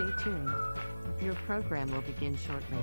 Stay tuned. Your program will begin shortly.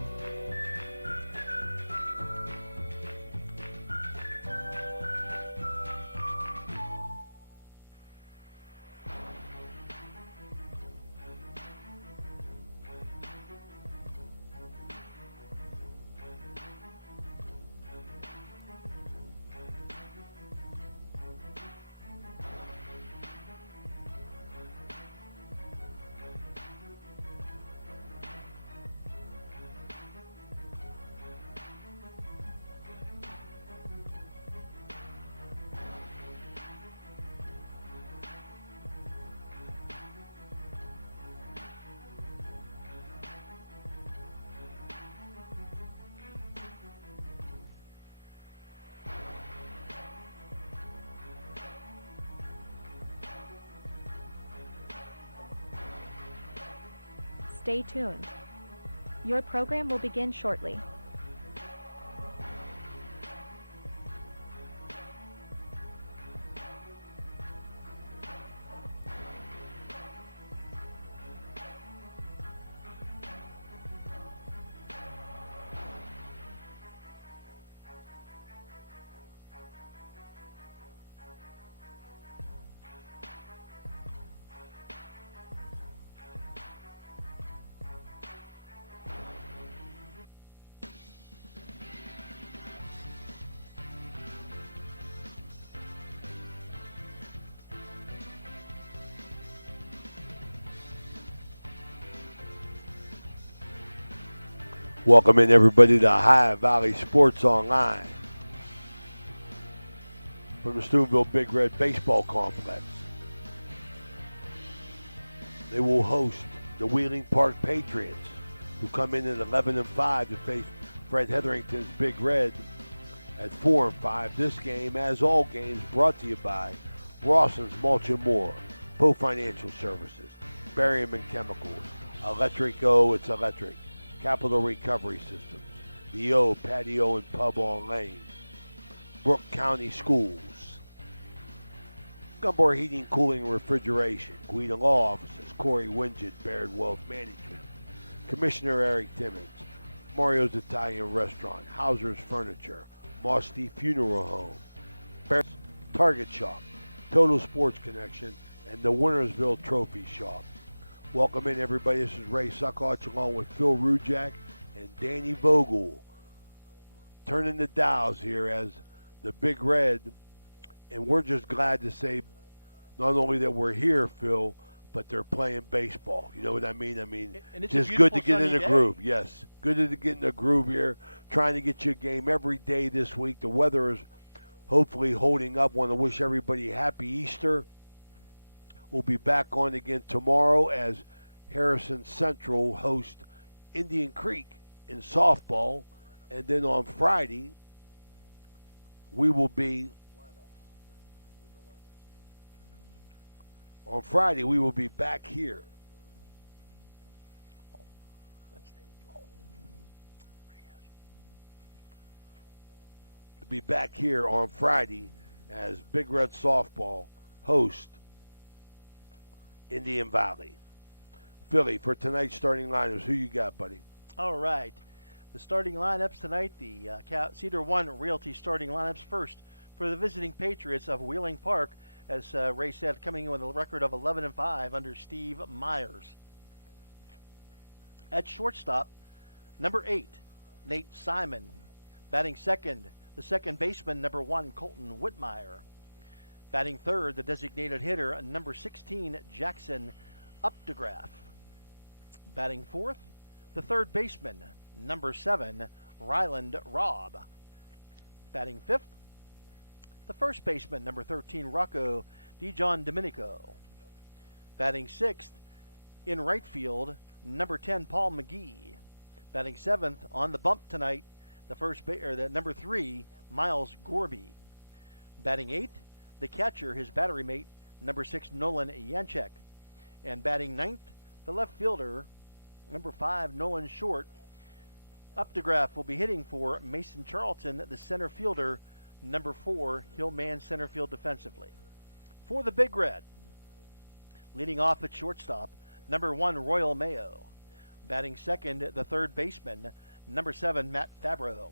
Stay tuned. Your program will begin shortly. Welcome in everybody to High Valley Sports Online from the Steubenville Big Red Baseball Complex. They will host the Wheeling Park Patriots, who come in at 11-5 to face Fred Hetherington's Big Red at 4-5. This game, as all games, brought to you by Rawson's Mulch and More, Poe Financial Services, Berryman Chemicals, Electrico, it's electric, Capital Recovery Systems, the O Patio and Pub on Lane, Brooke County Schools, Gunbar Heating, Cooling, and Refrigeration, Guida Law Offices, Corey Wingett, Baird Wealth Management, Commissioner Eric Timmons, Mario's Italian Restaurant, Hauser's Furniture, Mosty Funeral Home, Bear's Target Shop, Total Sports Connection, and the Wintersville Trophy Shop. Welcome in, everybody. This is Ray Suckoch along with Phil Rujak and Danny Vogel. Turning the dials here as the Big Red, and we're just glad to say not only that we're here, Phil, but they're playing baseball. You know what I mean? And just good to get in the groove. Yes, good to get in the groove here. Trying to get you a game every day this week. The weather is hopefully holding up. Want to wish everybody a happy Easter. We'll be back on again tomorrow as Harrison Central hosts Indian Creek in softball. And then on Friday, we will be back here. To be back here on Friday as Big Red Softball hosts Indian Valley. Philly, for tonight's starting lineups, who you got, buddy? All right. The starting lineups tonight, the Cedar One Realty starting lineups. First, for the visiting Patriots of Wheeling Park, as Ray said, coming in with a record of 11-5 under Steve Myers. At shortstop, number 8, Nate Simon. Batting second, the second baseman, number 1, Colton Whitmire. Batting third, the designated hitter, number 16, Jackson Updegraff. Batting fourth, the third baseman, number 7, Ryland Robb. Batting fifth, the first baseman, number 13, Rocco DeJohn Domenico. Batting sixth, in right field, number 10, Paul McGee. Batting seventh, on the bump tonight, the number 3, Miles Gorby. Batting eighth, the catcher, his battery mate, number 6, Nolan Yanchek. And batting ninth, the left fielder, number 5, Nolan Short. Updegraff will be hitting for Mason Charlton, the center fielder, number 4, Hillman center field defensively. For the Big Red, leading off at shortstop, number 1, Royal Mayo. Batting second, the third baseman, number 7, Matt Fabro.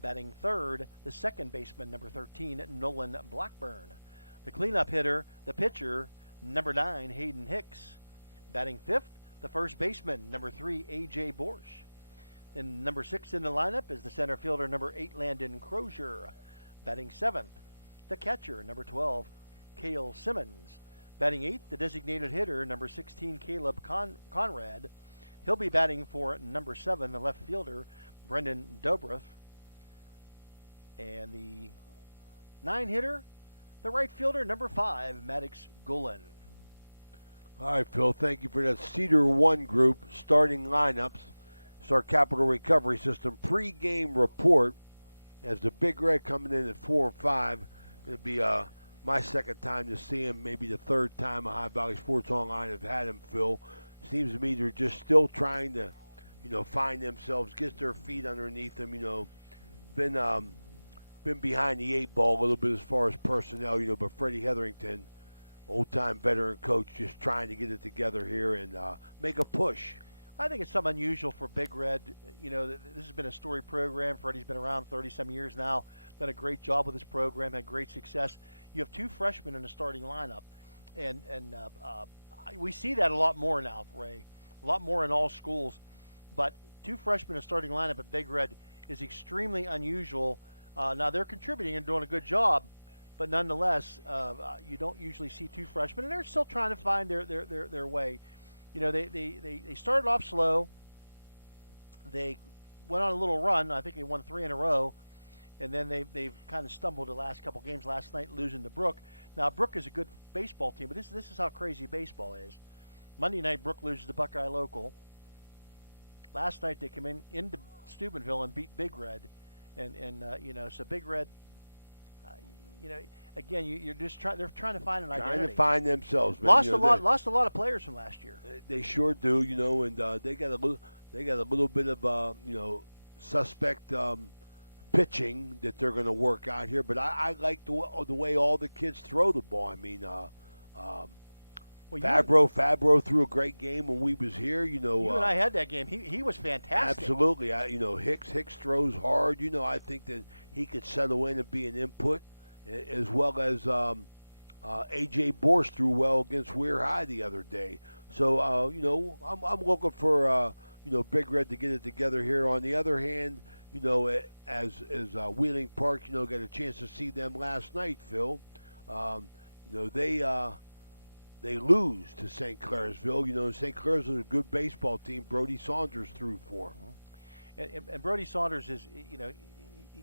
Batting third, the second baseman, number 13, Nolan Blackburn. The cleanup hitter, the pitcher, number 9, Hayden Hicks. Batting fifth, the first baseman, number 3, A.J. Borsch. And number 6 in the lineup is the center fielder, number 8, Landon Crozier. Batting seventh, the catcher, number 12, Cale Simmons. Batting eighth, the designated hitter, number 16, Caleb Conrad. He'll be batting for number 7, the left fielder, Brendan Dobruth. And the 9 hitter, the right fielder, number 5, Maddox Golan. All right, Phil, thank you for that Cedar 1 group starting lineups. Star Capital Recovery System pregame report as the Big Red coming in at 4 and 5. It'll be my second time to see him, maybe the third time High Valley Sports Online have had him, Phil. Seems to me they're just still trying to, find themselves, get their feet underneath them, been behind the 8 ball a little bit as far as personnel, but Freddie Hetherington, old-time veteran coach, just trying to get it together here and make a push. I think it's something unusual for Big Red. This has been a storied program. Freddie's been around 30-some years now, done a great job with this program, had great success. You have 2 freshmen in the starting lineup, and we see that a lot more now, Ray, a lot more in all schools. But 2 freshmen in the starting lineup at Big Red is extremely unusual. Now, they're contributing and doing a good job, but nonetheless, you don't usually see 2 freshmen, and they're still trying to find their way. They started off slow. They went on a little run. I think they won 3 in a row, and then they've kind of stumbled the last couple games. Last night, losing to Brook. Now, Brook is a good baseball team, but this is how crazy baseball is. Monday night, Brook loses to Buckeye Local. Last night, they come into Steubenville and beat Big Red, and so Big Red, again, you're just they're trying to find an identity. Trying to find themselves. Man. Lost a lot of players from last year. They sure do, and they got a little bit of suspect pitching that they're going to work out here. But I like the way all the kids throw the ball. I mean, Fabro threw a great game when we was here. You and I had that game. He was fantastic. Absolutely. Hicks throws hard. I think that he could settle in and be an input, as well as A.J. Borsch threw well against Weir High the other day. So, I'm looking for, Big Red to get it together here. On the other hand, as Wheeling Park, got a chance to see them last night, Phil. They lose to St. Clairsville. St. Clairsville is a good baseball team. Brody Saunders threw for them. And Brody Saunders is,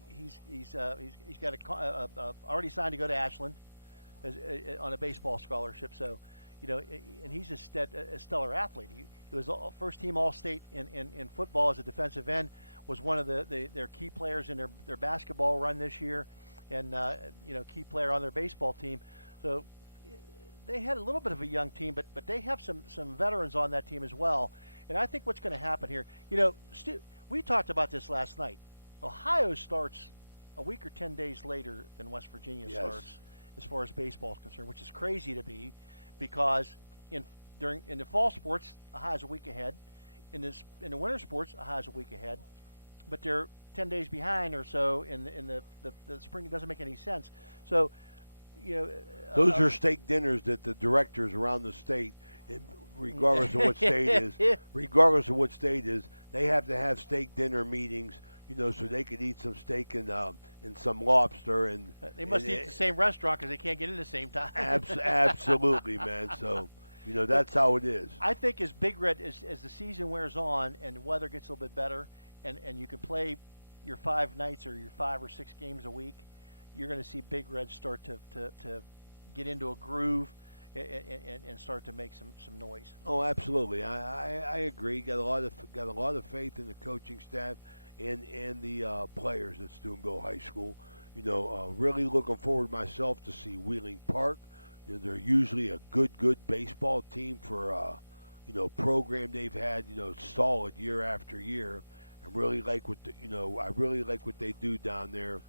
he's got already signed to go to Ashland on a baseball scholarship. So, and he's a stellar athlete. He was first team All-State in football as a defensive end. Was one of their key players in their basketball run this year, and key player on their baseball team. So they had a little bit of a young team, but they have some veterans on that team as well. And I think what's going to happen here, we talked about this last night. Ohio starts a week or 10 days later than West Virginia starts as far as baseball is concerned, which is crazy to me, because in the fall sports, Ohio's a week ahead. In the winter sports, Ohio's a week ahead, but they're 10 days behind or so in the spring. It doesn't make any sense. So, those are steak dinners that the directors around the state, regardless of what state is, they have to have steak dinner meetings, so they could eat some steak and some lobster. And they must eat at the same restaurant because they can't get in the same time. Absolutely, man. So, that's how it is. I think as Big Red, as the season wears on and the weather gets a little bit better, and you can play your 5 nights or your 5 or 6 games a week, you're going to see Big Red start to get into a groove and start to make some noise. Oh, absolutely. I agree. Got a lot of faith in the coaching staff and the players at Steubenville High School. Really looking forward myself to see Wheeling Park. They're usually a good baseball team for program they've had solid year after year. I really like what they do down there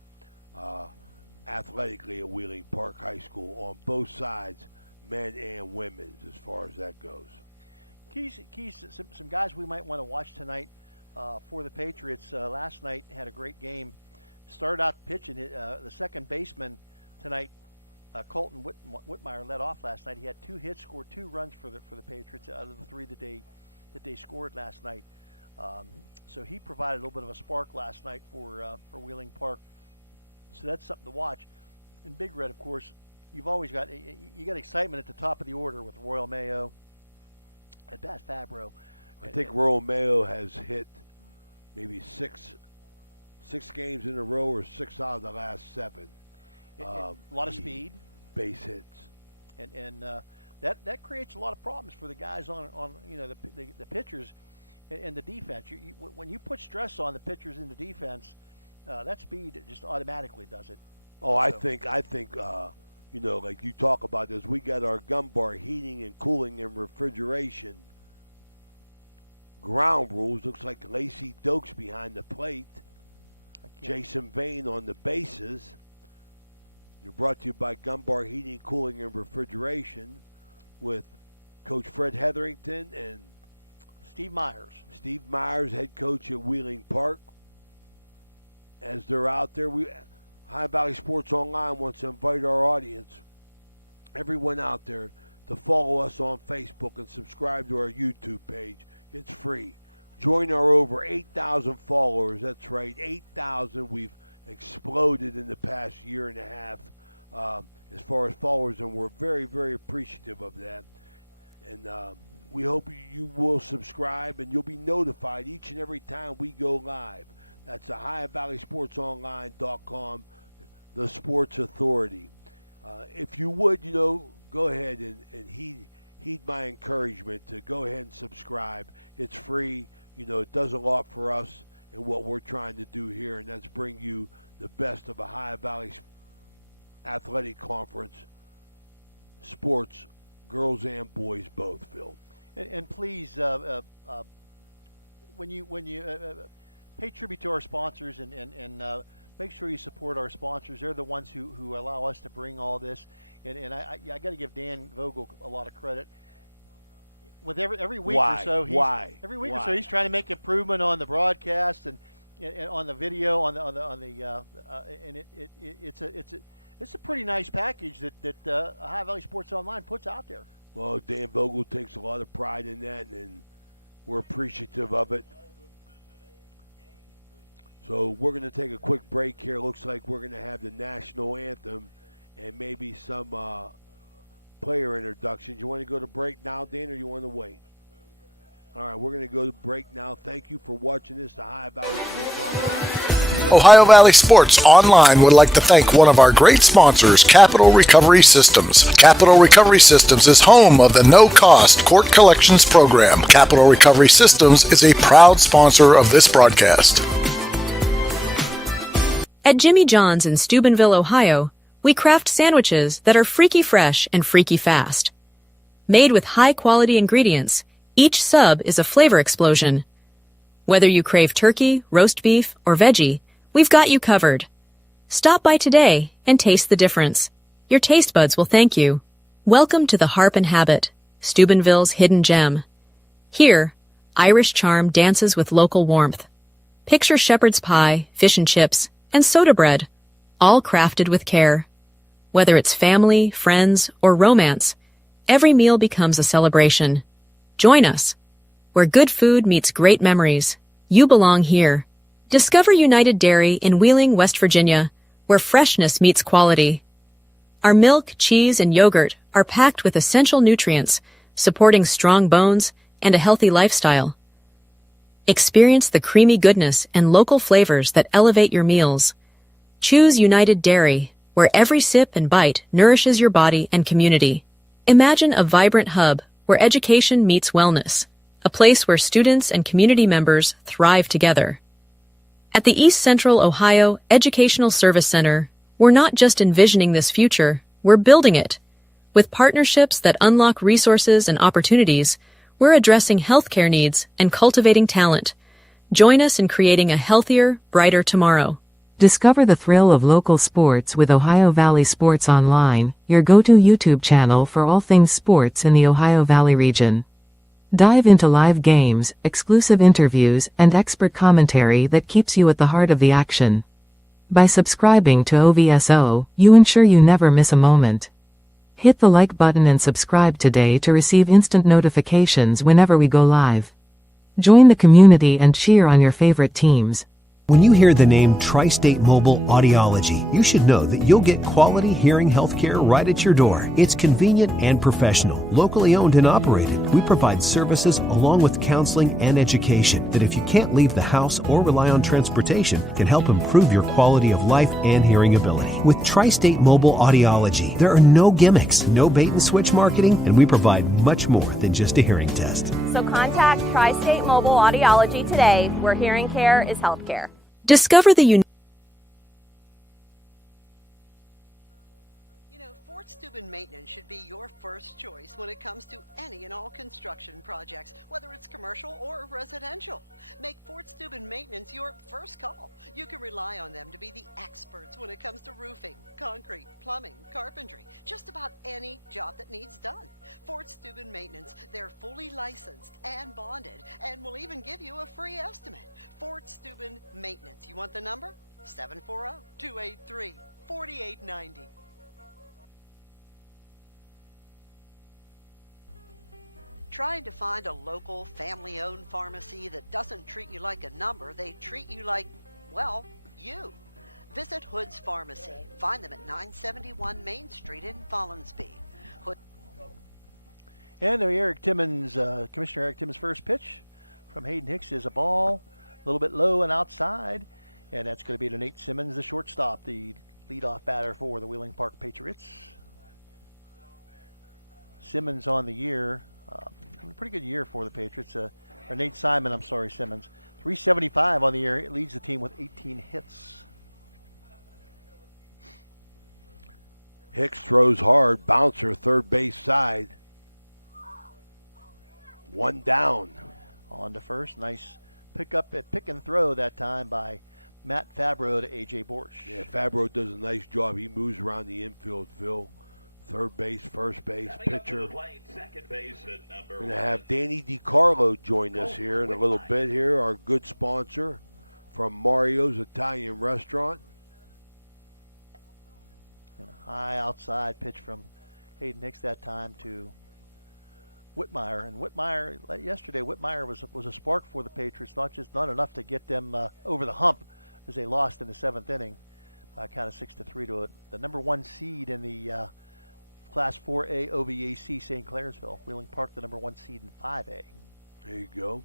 athletically at Wheeling Park High School on both sides, men and women's, as far as that goes. Keys, some guys we might want to watch tonight for the Patriots. Last night had a great game. Started out pitching. The second baseman tonight, Colton Whitmire, led off last night. He had 2 hits, scored 2 runs for the Patriots out of the 3 that they scored last night. So he provided a little bit of a spark last night for Wheeling Park. So that's something to watch. And Big Red, of course, you've always got excitement at the top of the order with Royal Mayo and Bass Fabro. I think Royal Mayo has hit maybe six games in a row, or 6 out of the last 7. A lot of speed, base hits, and that creates a lot of problems for the guys on the pitchers and the defense. When you put stress on the pitchers in the defense, that speed just automatically does it. Oh, I think like you talk about this, we got our gun bar heating and cooling and refrigeration ground rules. Looks like Lacey Dokes behind the plate, Jason Vane on the bases. You're brought to you by Gun Bar Heating, Cooling, and Refrigeration with Coach Fred Hetherington and Steve Myers. Steve Myers, head coach at Wheeling Park. As they're out there, High Valley Sports Online wants to invite our audience, everyone out there, to follow us on Facebook and subscribe to our YouTube page. It's free. Join our over 8,000 followers. That's right, 8,000. We've exploded in the past year and a half as far as followers, and we're very, very appreciative of that. And we hope you will subscribe, and you'll be notified each and every time we go live. That's at HighValleySportsOnline.com, the Sports Authority. If you would, go ahead and heed my encouragement to go ahead and subscribe. It's free. It does a lot for us and what we're trying to do here, and that's bring you the best of a High Valley Athletic Conference sports, girls and boys both, Phil. And please, when you pay tribute to our sponsors and make sure you support our sponsors. They're the ones who allow us to bring all this. And I got to give Dan Vogel a lot of credit. With every week or so, he's trying to make improvement on the broadcast and on the video, and it's a pretty nice package that High Valley Sports Online puts out there. Well, Dan Vogel takes a lot of pride in that, and we're appreciative of it. So we're going to take a quick break here. Looks like we're going to have the national anthem and maybe some player introductions. You want to go to break now, Dan, or you want to wait? All right, we're going to go to break now. Thank you for watching this, the Ohio Valley Sports Online. Ohio Valley Sports Online would like to thank one of our great sponsors, Capital Recovery Systems. Capital Recovery Systems is home of the no-cost court collections program. Capital Recovery Systems is a proud sponsor of this broadcast. At Jimmy John's in Steubenville, Ohio, we craft sandwiches that are freaky fresh and freaky fast. Made with high-quality ingredients, each sub is a flavor explosion. Whether you crave turkey, roast beef, or veggie, we've got you covered. Stop by today and taste the difference. Your taste buds will thank you. Welcome to the Harp and Habit, Steubenville's hidden gem. Here, Irish charm dances with local warmth. Picture shepherd's pie, fish and chips, and soda bread, all crafted with care. Whether it's family, friends, or romance, every meal becomes a celebration. Join us. Where good food meets great memories, you belong here. Discover United Dairy in Wheeling, West Virginia, where freshness meets quality. Our milk, cheese, and yogurt are packed with essential nutrients, supporting strong bones and a healthy lifestyle. Experience the creamy goodness and local flavors that elevate your meals. Choose United Dairy, where every sip and bite nourishes your body and community. Imagine a vibrant hub where education meets wellness, a place where students and community members thrive together. At the East Central Ohio Educational Service Center, we're not just envisioning this future, we're building it. With partnerships that unlock resources and opportunities, we're addressing healthcare needs and cultivating talent. Join us in creating a healthier, brighter tomorrow. Discover the thrill of local sports with Ohio Valley Sports Online, your go-to YouTube channel for all things sports in the Ohio Valley region. Dive into live games, exclusive interviews, and expert commentary that keeps you at the heart of the action. By subscribing to OVSO, you ensure you never miss a moment. Hit the like button and subscribe today to receive instant notifications whenever we go live. Join the community and cheer on your favorite teams. When you hear the name Tri-State Mobile Audiology, you should know that you'll get quality hearing health care right at your door. It's convenient and professional, locally owned and operated. We provide services along with counseling and education that, if you can't leave the house or rely on transportation, can help improve your quality of life and hearing ability. With Tri-State Mobile Audiology, there are no gimmicks, no bait and switch marketing, and we provide much more than just a hearing test. So contact Tri-State Mobile Audiology today, where hearing care is healthcare. Discover the unique. Fort Steuben Maintenance should be your first choice when it comes to any and all construction projects, whether it's commercial or residential. Make Fort Steuben Maintenance your first call. You can rely on them to be the experts when it comes to roofing, concrete, plumbing, carpentry, just about any job that needs done. Fort Steuben Maintenance, they're fully licensed and bonded and will even give you a free estimate. Fort Steuben Maintenance. You want the number? 740-283-4890. Trying to find a local, family-owned pharmacy that doesn't treat you like a number, they treat you like, well, you. Visit Hood's Pharmacy. Find them at 971 Main Street in Follinsby. And there, Eric Timmons, Commissioner Eric Timmons' first pitch from Hayden Hicks is a ball, a little bit low and outside, and that's going to be to Nate Simmons, the shortstop, the leadoff batter for the Wheeling Park Patriots. Simmons on the year. A pretty good year for the Patriots. Or Nate Simon, I'm sorry, Simmons. 375 on the year. It leads the team with 18 hits. Hicks throws hard. Bouncer, third base side. One down. On to first. Nice pick up at pick and throw that time by Matt Fabro to A.J. Borsch. Yeah, Fabro does a nice job. He moves around the infield, Phil. Third base, first base, pitcher. We're going to have Danny DiCarlo join us here in a little bit here, our good sponsor from Mario's Italian Restaurant. And a high outside pitch from Hayden Hicks that time to Whitmire. And Whitmire, yesterday, Whitmire was a spark for the Patriots, not enough to get them over the hump as they lost in the seventh inning by a count of 6-3 to the number one seed in the Class 4A OVAC St. Clairsville. Wheeling Park, the number one seed in 5A. There you go.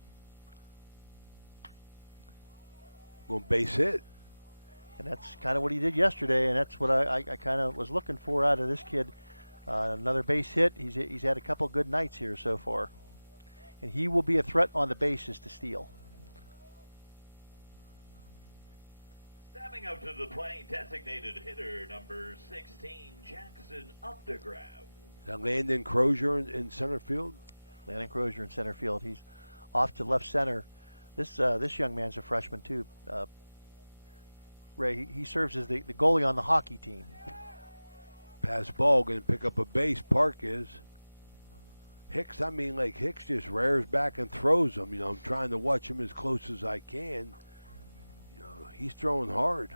Little base hit. And that's kind of what he did yesterday, and that's what I kind of was looking for out of this kid. Another base hit. He's had a couple good nights here so far. And he will be a threat on the bases to steal. Stepping up to the plate, designated hitter number 16, Jackson Updegraff. Is that Landon Crozier in center field? Landon Crozier in center field. He's off to left center. This young man's a freshman too. Ray, he serves as the goalie on the hockey team. Pass ball, going to pick up a base. Park is. Hicks just rears back and throws them. I'm trying to watch him as close as I can. He's throwing hard.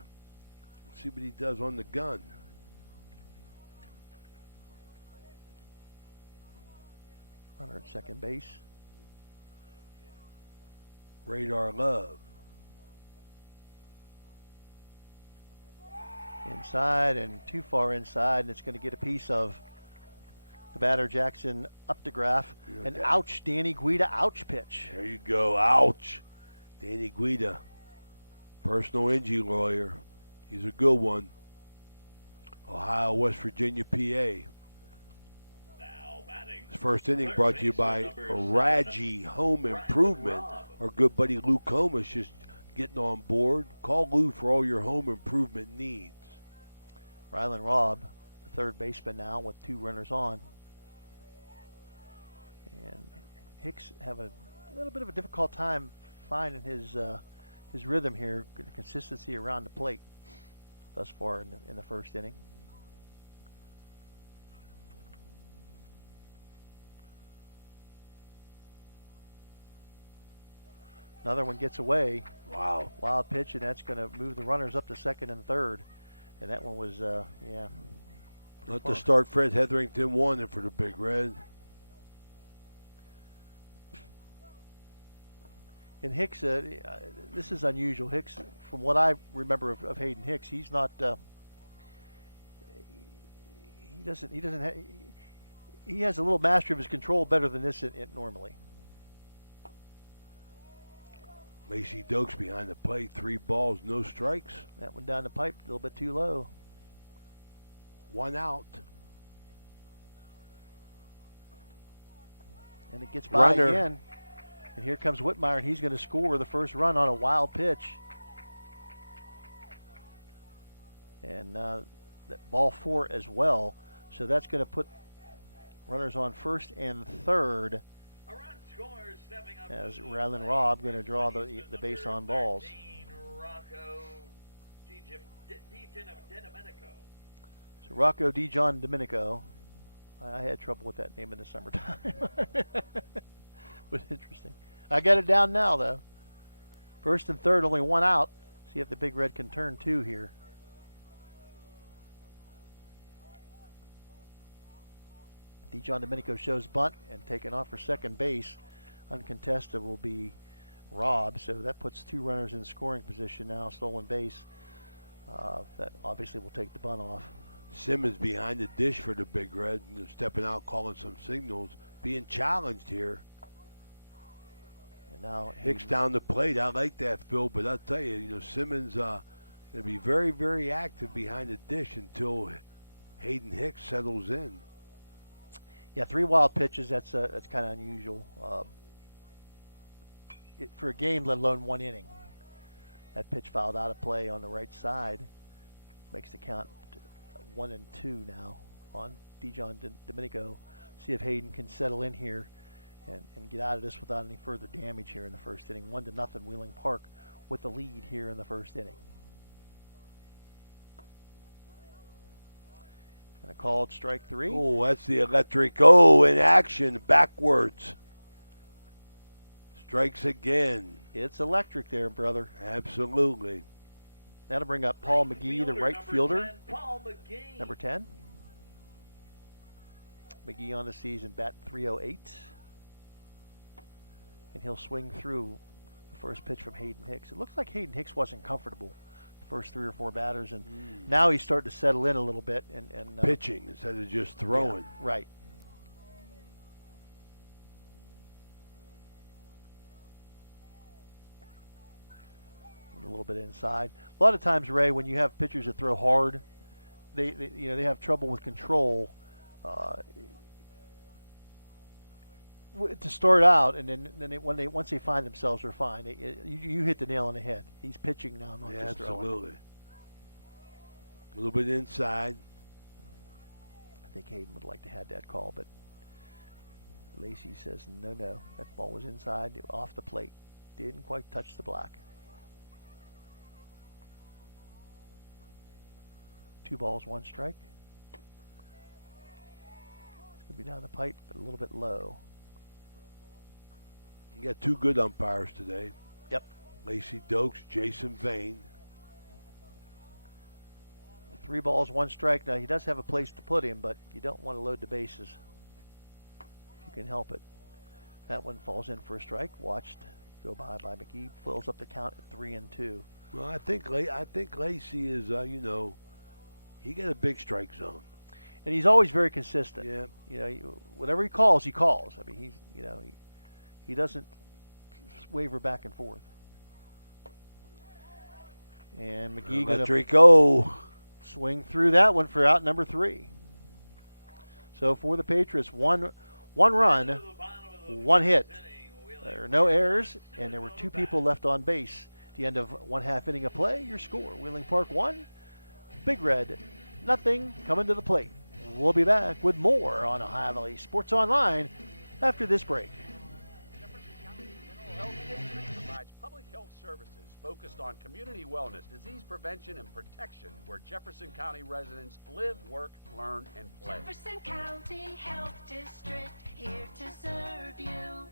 Let's see what he does on the gun. Runner at second base. Radar Love. Inside and too far inside, and it's going to get a piece of the batter, Jackson Updegraff. An ouch, Danny Guida ouch pitch. There you go, ouch. Danny Guida, personal injury lawyer. He's a good one. Ohio, West Virginia, PA. This first inning brought to you by Raji Home Improvement. Our good buddy Lou Comas just getting on board. Call Lou for all your home improvement needs. Rylan Robb, the third baseman now with two runners on. And Hicks having a little bit of a difficult time finding his rhythm here, consistency around the plate thus far in the first inning. Another one gets away. Wow. Wild pitch, and that's going to move the runners up to second and third. And that one was, yeah. Not to start, Fred Hetherington won for the Big Red. And Hicks, this is unusual. Hicks, from what I remember of Hayden Hicks, he's not. He has a little mastery of his control better than this normally. Lacey Dokes behind the plate, 3 balls, no strikes. That one down the pipe, a little bit too low. 1 out. And it gets by Runner. again. And here comes Whitmire, and he's going to score the first run on a wild pitch. And that ball 4 as well. So that's going to put runners on first and third. As rather than Rob going to draw the base on balls. So Rocco DeJohn Domenico. I had trouble with that name in the summertime. But interesting. I got it down now, though. First and third, only 1 out. See if the Big Red can turn 2 here. DeJohn Domenico shows bunt and taken off for second base. Uncontested will be Rob, so that puts 2 runners in scoring position now. Stolen base. That obviously will take the bunt off. Simmons behind the dish for the Big Red, stepping out, calling some signals, being challenged here. And now Hicks down the plate. I like that, Phil, but I'll tell you, Simmons going to be very, very active behind the dish until Hayden Hicks settles in. Yeah, 3 wild pitches. That's kind of unusual for a game, let alone 1 inning. That pitch fouled out of play on the right side. Makes the count 1-2 now on DeJohn Domenico. See if Hayden can settle in here and get out of this without any further damage here in the first inning. 1-0 Wheeling Park with the lead here in the first inning. And a called strike 3. Oh, that's the electric. Oh, in action, backwards. Strikes again. It's electric there, brother. Absolutely. That'll bring up Paul McGee, the right fielder. Number 10. McGee on the season, bat .308. And he'll swing through the first pitch from Hayden Hicks. It looks like Hayden Hicks wasn't comfortable the first 3 or 4 batters, and now he's starting to settle in a little bit. And pitching instead of just throwing. Yeah, right. A little bit inside. A lot of times, Ray, when you have pitchers that throw hard, they have trouble with control to start out, and then once they find themselves, they're fine. You hit the nail on the head. He's pitching now, not just throwing. Absolutely. A little bit inside. I think Hayden would like to have that call, but Lacey says no. That ball was inside, off the plate. Didn't quite touch the black. 2 balls, 1 strike. It's going to be down the pipe, but a little bit low. You got 2 good umpires today. Yep. Lacey Dokes, Jason Vane. 3 balls, 1 strike. Now, he does have a place to put him, but you don't want to load the bases if you can help it. That one falls in for a strike. Watched go by McGee. Fills up the count at 3-2. Well, I think Lacey is, he got a big strike zone. And he's always very consistent. Yeah. Whatever he calls. I mean, he doesn't waver back and forth. And McGee going to swing through that one for out number 3. So for the Patriots, one run, 1 hit. There are no errors, and there were 2 people left on base. At the end of 1/2 inning of play, your score: Wheeling Park 1, Big Red 0. Coming to the plate. We'll be back with more on Ohio Valley Sports Online after this break. Health District provides public health services focused on community wellness, disease prevention, and protection where Jefferson County residents live, work, learn, and play. Jefferson County Health District, here to serve you.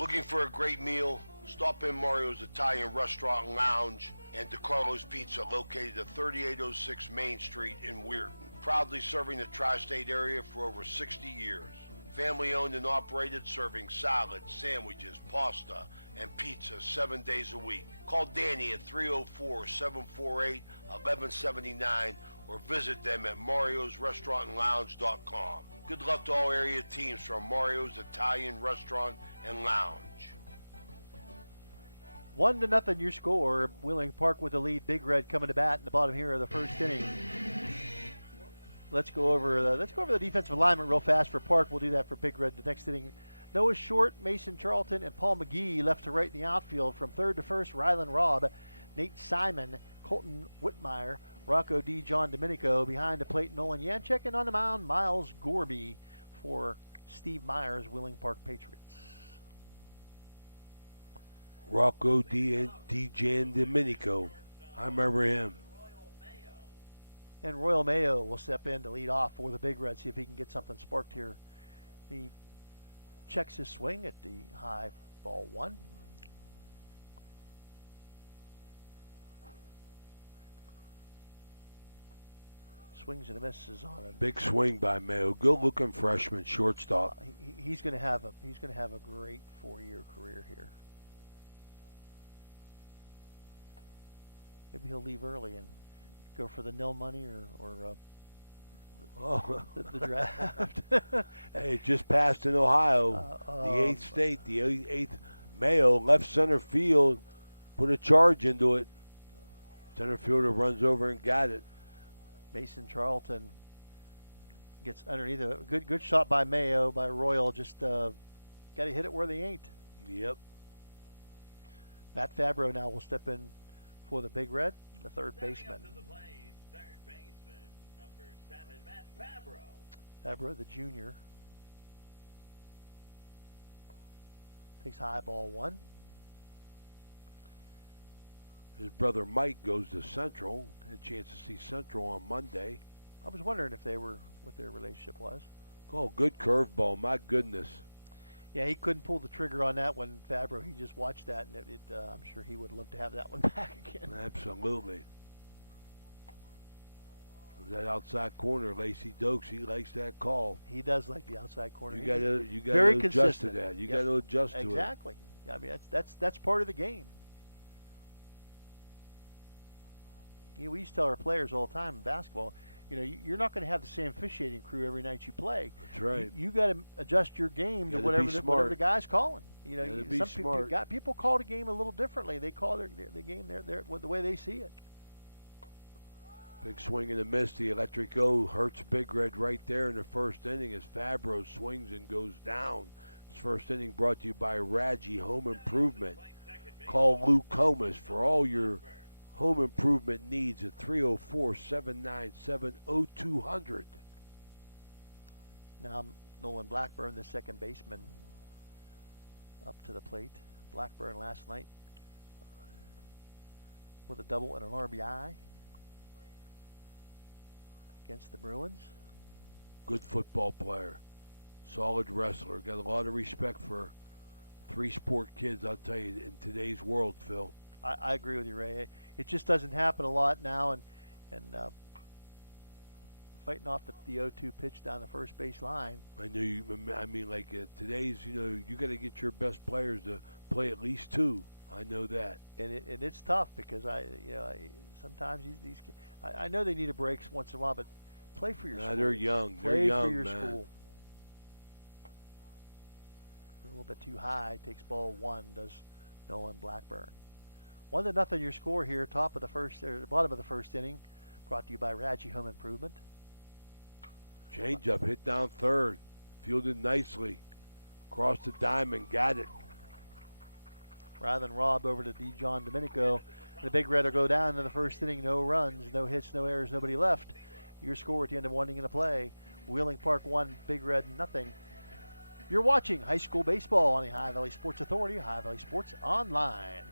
Looking for a great meal? Stop in Mario's Italian Restaurant and Lounge and DeCarlo's Pizza, located at 3806 Main Street in Weirton. Proudly serving the tri-state area for over 60 years. Family owned and operated, serving salads, sandwiches, pasta, and pizza 7 days a week. Call Danny at 304-748-1179 or visit them at mariosrestaurantandlounge.com. Good luck to all area teams from Mario's Italian Restaurant and Lounge. 1-0 your score. Wheeling Park with the lead. Big Red coming to bat in the bottom here of the first inning. Let's go over the defensive alignment real fast for Park. We'll do that for Big Red the next inning. Noah Short, Mason Charlton, and Paul McGee left to right in the outfield. From third to first, Rylan Robb, Nate Simon, Colton Whitmire, Rocco D. John Domenico. Behind the plate, Nolan Yanchek, and on the mound, Miles Gorby for Steve Myers, Wheeling Park Patriots. Rocco D. Jan Domenico. I remember him. And Royal Mayo will step in to lead off for the Big Red, see if he can get something sparked here. He checks his swing at the high ball one. Swings and misses on a big swing by Mayo. Good-looking freshman shortstop. He's going to have a great 4-year career here. Maybe he'll leave early and go for the nil money or the draft. Hey, it just passed in Ohio, the 8th state, the 8th Mayo, left center field, put a charge into it. Center fielder runs over and got it. Mason Charlton gets underneath it. Good shot by Mayo, by Royal. Just got to hit it where they ain't. Yep. Matt Fabro now will step in for the Big Red, the third baseman. Fabro, the junior, takes high ball one. His brother Mike goes to Central. Had a chance to see Central on Monday. I was wondering if what their relationship was. Oh, good curveball! My goodness. Yeah, he couldn't pull the trigger on that one, Fabro. He just watched that, and I'm sure he would love to have that one back again. Absolutely. That outside corner, Lacey Dokes, he likes that call. He does like the outside corner. You got to very adjust consistent. to that. You got to adjust to it. Exactly. Yeah, I mean that's part of the game. We used to tell our players all the time in basketball, you're not going to have the same officiating crew every night you play. That's right. You got to adjust your game to whatever the guy's calling. People call the game a little differently. They call the game the way they see it. Big swing and a miss. The electric O hurts Big Red right there in the first inning as Fabro swings and goes down. This first inning brought to you by Radji Home Improvement. Call Lou Comas for all your home improvement needs at 304-797-0200. Now Nolan Blackburn, the second baseman, up to the plate. Blackburn last night with a double and an RBI against the Bruins. Good football player. Solid wrestler. Got a lot of respect for three-sport kids, I'll tell you, in today's world, Phil. I agree with you, Ray. It just doesn't happen a lot now, and fighting off the 0-2 pitch down the first base line. I know you. I mean, like today's, you got to get your best players to play at least two. I know that. And it's tough because sometimes these kids, I know they need a break once in a while, but play for your school. They're young. Play young, for your man. school. A little bit too high. Takes ball one. Does Nolan Blackburn. 1-0 your score here. Bottom of the first inning. Brought to you by Radji Home Improvement. Change up, hit down third, fielded nicely, crossed the diamond, got it. Rather than Rob over to D. John Domenico. The Big Red will go down in the first inning. No runs, no hits, no errors, nobody left. Your score at the end of 1 inning of play. Wheeling Park 1, Big Red nothing. You're watching high school baseball on the High Valley Sports Authority, High Valley Sports Online.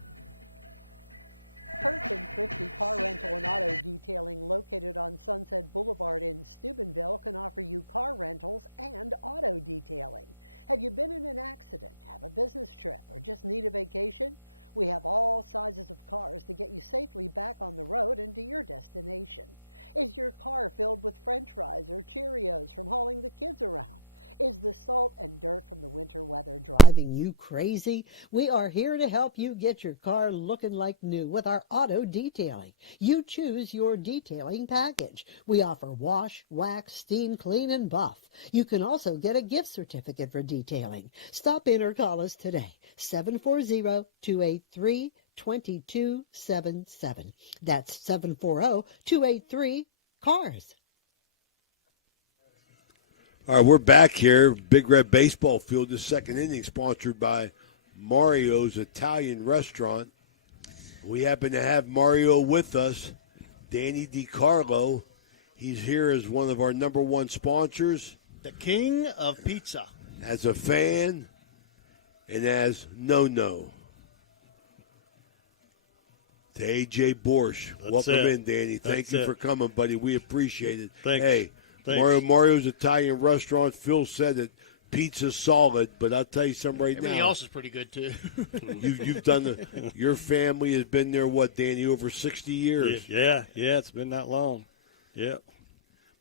Kurt and Thrifty Car Rental and Auto Detailing, located on Sunset Boulevard in Steubenville, can offer you car rentals and auto detailing. Have you been in an accident, have a business trip, or just need a vacation? We have all sizes of cars to get you safely back on the road and to your destination. Is your car filled with French fries or Cheerios from hauling the kids around? Is the salt and dirt from the winter weather driving you crazy? We are here to help you get your car looking like new with our auto detailing. You choose your detailing package. We offer wash, wax, steam, clean, and buff. You can also get a gift certificate for detailing. Stop in or call us today, 740-283-2277. That's 740-283-CARS. All right, we're back here. Big Red Baseball Field, the second inning, sponsored by Mario's Italian Restaurant. We happen to have Mario with us, Danny DiCarlo. He's here as one of our number one sponsors. The king of pizza. As a fan and as no-no. To A.J. Borsch. Welcome in, Danny. Thank you for coming, buddy. We appreciate it. Thanks. Hey. Thanks. Mario's Italian Restaurant. Phil said that pizza's solid, but I'll tell you something right Everything now. else is pretty good too. You've done your family has been there. What, Danny? Over 60 years. Yeah. It's been that long. Yep.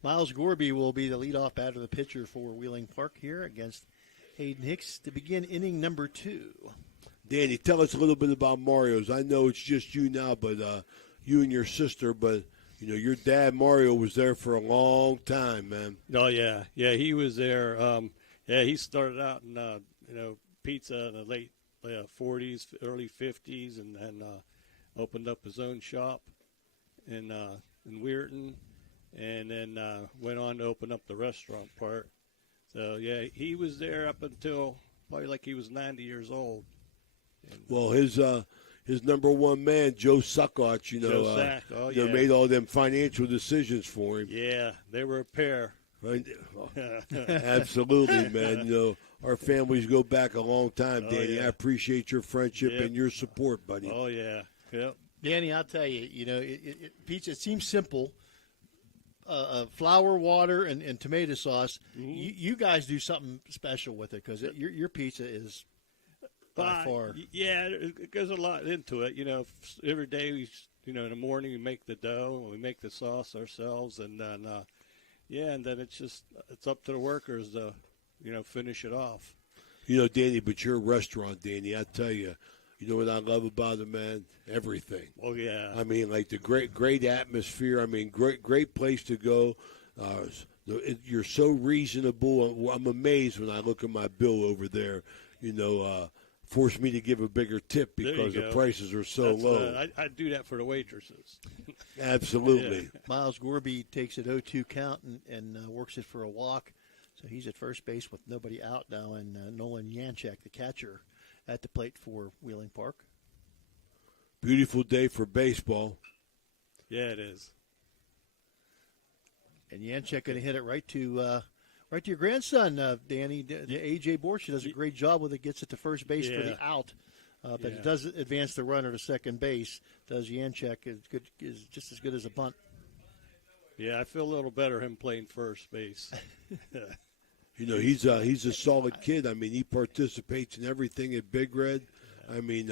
Miles Gorby will be the leadoff batter, the pitcher for Wheeling Park here against Hayden Hicks to begin inning number 2. Danny, tell us a little bit about Mario's. I know it's just you now, but you and your sister, but. You know, your dad, Mario, was there for a long time, man. Oh, yeah. Yeah, he was there. He started out in, pizza in the late 40s, early 50s, and then opened up his own shop in Weirton, and then went on to open up the restaurant part. So, yeah, he was there up until probably like he was 90 years old. And, well, his number one man, Joe Suckott, made all them financial decisions for him. Yeah, they were a pair. Absolutely, man. You know, our families go back a long time, Danny. Yeah. I appreciate your friendship and your support, buddy. Oh, yeah. Yep. Danny, I'll tell you, pizza, it seems simple. Flour, water, and tomato sauce. Mm-hmm. You guys do something special with it because your pizza is – by far. Yeah, it goes a lot into it. You know, every day in the morning we make the dough and we make the sauce ourselves, and then and then it's up to the workers to finish it off. You know, Danny, but your restaurant, Danny, I tell you, you know what I love about it, man? Everything. Oh yeah. I mean, like the great atmosphere. I mean, great place to go. You're so reasonable. I'm amazed when I look at my bill over there. Force me to give a bigger tip because the prices are so low. I do that for the waitresses. Absolutely. Yeah. Miles Gorby takes it 0-2 count and works it for a walk. So he's at first base with nobody out now, and Nolan Yanchek, the catcher, at the plate for Wheeling Park. Beautiful day for baseball. Yeah, it is. And Yanchek going to hit it right to your grandson, Danny. A.J. Borsch does a great job with it, gets it to first base for the out. But it does advance the runner to second base. Does Yanchek is just as good as a bunt. Yeah, I feel a little better him playing first base. He's a solid kid. I mean, he participates in everything at Big Red. I mean,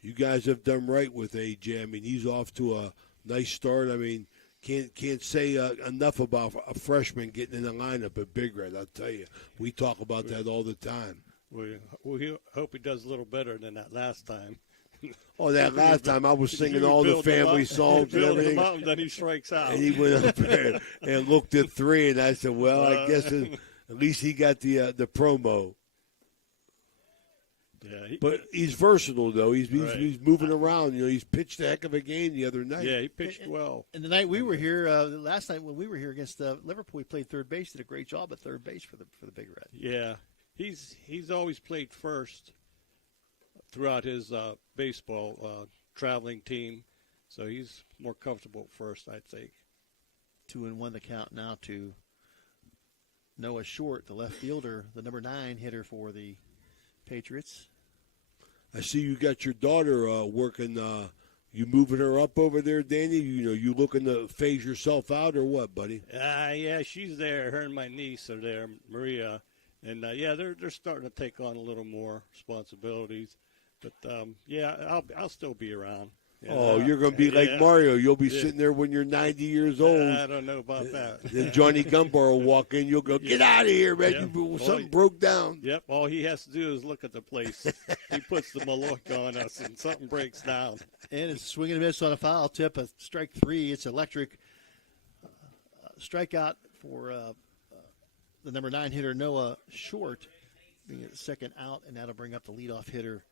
you guys have done right with A.J. I mean, he's off to a nice start. I mean, Can't say enough about a freshman getting in the lineup at Big Red. I'll tell you, we talk about that all the time. We hope he does a little better than that last time. Oh, that last time I was singing all the family songs and everything. And then he strikes out. And he went up there and looked at 3, and I said, well, I guess at least he got the promo. Yeah, but he's versatile, though. He's moving around. He's pitched a heck of a game the other night. Yeah, he pitched well. And the night we were here, last night when we were here against Liverpool, he played third base. Did a great job at third base for the Big Red. Yeah, he's always played first throughout his baseball traveling team, so he's more comfortable at first, I think. 2-1 the count now to Noah Short, the left fielder, the number 9 hitter for the Patriots. I see you got your daughter working. You moving her up over there, Danny? You looking to phase yourself out or what, buddy? Yeah, she's there. Her and my niece are there, Maria, And they're starting to take on a little more responsibilities. But I'll still be around. You're going to be like Mario. You'll be sitting there when you're 90 years old. I don't know about that. Then Johnny Gumbar will walk in. You'll go, get out of here, man. Something broke down. Yep. All he has to do is look at the place. He puts the Malloy on us, and something breaks down. And it's a swing and a miss on a foul tip, a strike 3. It's electric. Strikeout for the number 9 hitter, Noah Short, being the second out, and that'll bring up the leadoff hitter,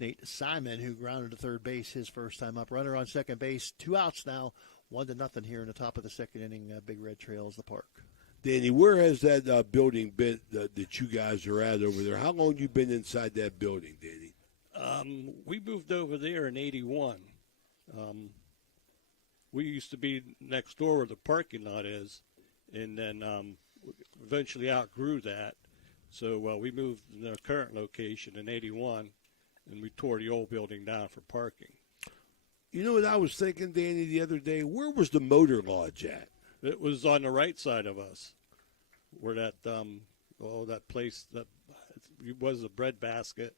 Nate Simon, who grounded to third base his first time up. Runner on second base, 2 outs now, 1-0 here in the top of the second inning. Big Red trails the park. Danny, where has that building been that you guys are at over there? How long you been inside that building, Danny? We moved over there in '81. We used to be next door where the parking lot is, and then eventually outgrew that. So we moved in the current location in '81, and we tore the old building down for parking. You know what I was thinking, Danny, the other day? Where was the motor lodge at? It was on the right side of us, where that place that was the bread basket.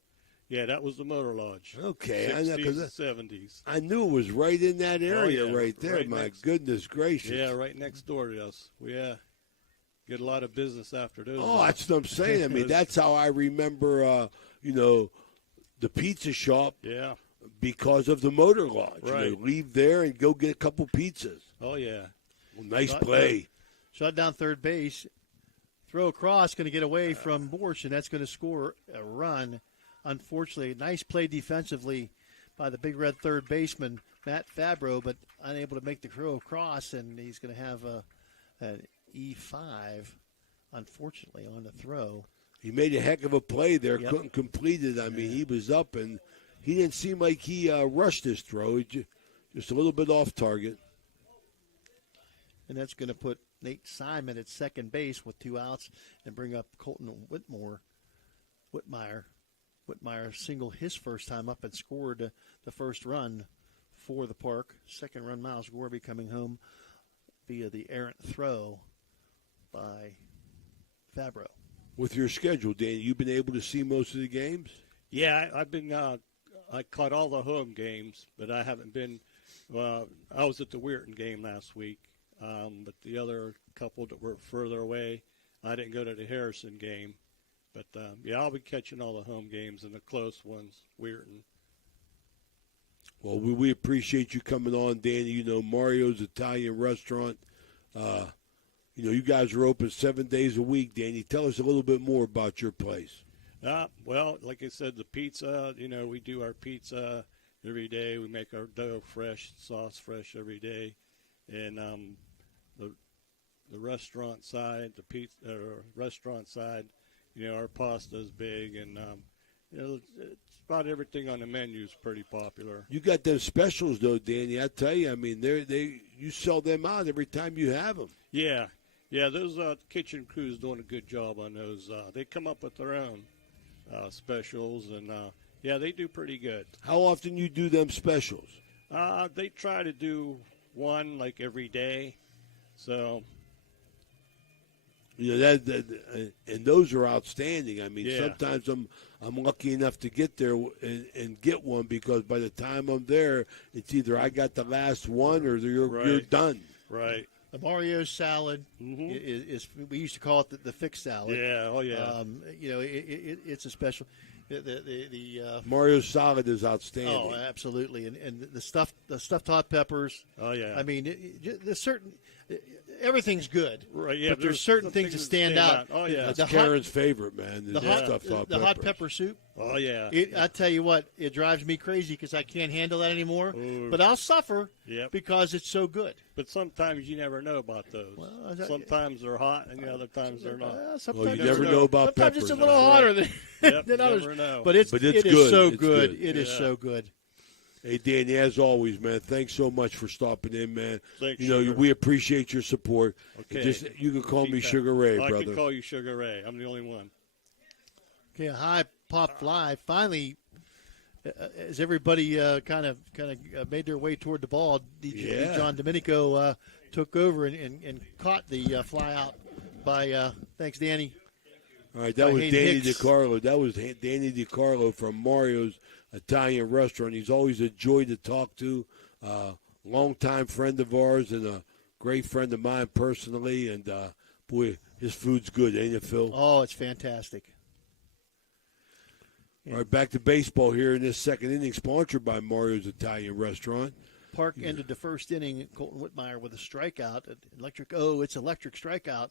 Yeah, that was the motor lodge. Okay, 60s, I know, 'cause 70s. I knew it was right in that area right there. Right My goodness gracious. Yeah, right next door to us. Get a lot of business after those. Oh, that's what I'm saying. I mean, that's how I remember, the pizza shop. Yeah. Because of the motor lodge. Right. Leave there and go get a couple pizzas. Oh, yeah. Well, nice play. Shot down third base. Throw across, going to get away from Borsch, and that's going to score a run. Unfortunately, nice play defensively by the Big Red third baseman, Matt Fabro, but unable to make the throw across, and he's going to have an E5, unfortunately, on the throw. He made a heck of a play there. Yep. Couldn't complete it. I mean, he was up, and he didn't seem like he rushed his throw. He just a little bit off target. And that's going to put Nate Simon at second base with 2 outs and bring up Colton Whitmire. Whitmire singled his first time up and scored the first run for the Park. Second run, Miles Gorby coming home via the errant throw by Fabro. With your schedule, Dan, you've been able to see most of the games? Yeah, I've been. I caught all the home games, but I haven't been. I was at the Weirton game last week, but the other couple that were further away, I didn't go to the Harrison game. But, I'll be catching all the home games and the close ones, Weirton. Well, we appreciate you coming on, Danny. You know, Mario's Italian Restaurant. You guys are open 7 days a week, Danny. Tell us a little bit more about your place. Well, like I said, the pizza, we do our pizza every day. We make our dough fresh, sauce fresh every day. And the restaurant side, our pasta is big, and it's about everything on the menu is pretty popular. You got them specials, though, Danny. I tell you, I mean, you sell them out every time you have them. Yeah, those kitchen crews doing a good job on those. They come up with their own specials, and they do pretty good. How often you do them specials? They try to do one like every day, so. And those are outstanding. I mean, Yeah. sometimes I'm lucky enough to get there and get one because by the time I'm there, it's either I got the last one or you're done. Right. The Mario salad is we used to call it the fixed salad. Yeah. Oh yeah. It's a special. The Mario's salad is outstanding. Oh, absolutely, and the stuffed hot peppers. Oh yeah. I mean, there's certain everything's good. Right. Yeah. But there's certain things that stand out. Oh yeah. That's Karen's favorite, man. The hot pepper soup. Oh yeah. I tell you what, it drives me crazy because I can't handle that anymore. Ooh. But I'll suffer because it's so good. But sometimes you never know about those. Well, sometimes they're hot, and the other times they're not. Sometimes you never know about sometimes peppers. It's a little hotter than others. Never know. But it good. is so It's good. It is so good. Hey, Danny, as always, man, thanks so much for stopping in, man. Thanks, we appreciate your support. Okay. You can call me Sugar Ray, brother. I can call you Sugar Ray. I'm the only one. Okay, a high pop fly. Finally, as everybody kind of made their way toward the ball, DJ John Domenico took over and caught the fly out by thanks, Danny. All right, that by was Hayden Danny Hicks. DiCarlo. That was Danny DiCarlo from Mario's Italian Restaurant. He's always a joy to talk to. Longtime friend of ours and a great friend of mine personally. And, boy, his food's good, ain't it, Phil? Oh, it's fantastic. All right, back to baseball here in this second inning, sponsored by Mario's Italian Restaurant. Park ended the first inning, Colton Whitmire with a strikeout. It's electric strikeout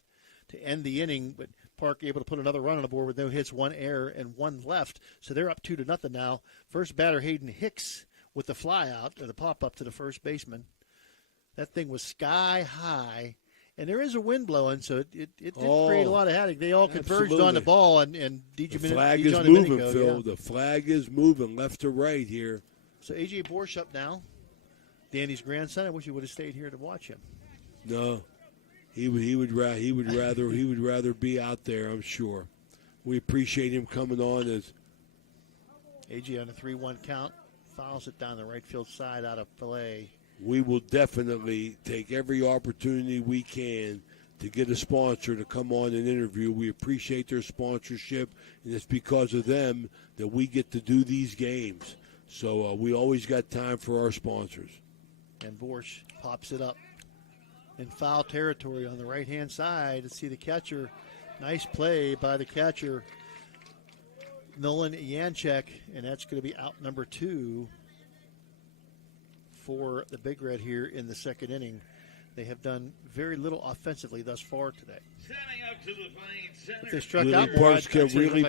to end the inning, but Park able to put another run on the board with no hits, 1 error, and 1 left. So they're up 2-0 now. First batter, Hayden Hicks, with the fly out, or the pop-up to the first baseman. That thing was sky high, and there is a wind blowing, so it did create a lot of headache. They all converged on the ball, and the flag is moving, Phil. Yeah. The flag is moving left to right here. So A.J. Borsch up now, Danny's grandson. I wish he would have stayed here to watch him. No. He would rather be out there, I'm sure. We appreciate him coming on as AJ on a 3-1 count, fouls it down the right field side out of play. We will definitely take every opportunity we can to get a sponsor to come on and interview. We appreciate their sponsorship, and it's because of them that we get to do these games. So we always got time for our sponsors. And Borsch pops it up in foul territory on the right-hand side. Let's see the catcher. Nice play by the catcher, Nolan Janchek, and that's going to be out number 2 for the Big Red here in the second inning. They have done very little offensively thus far today. Standing up to the plate, center. If they struck out more,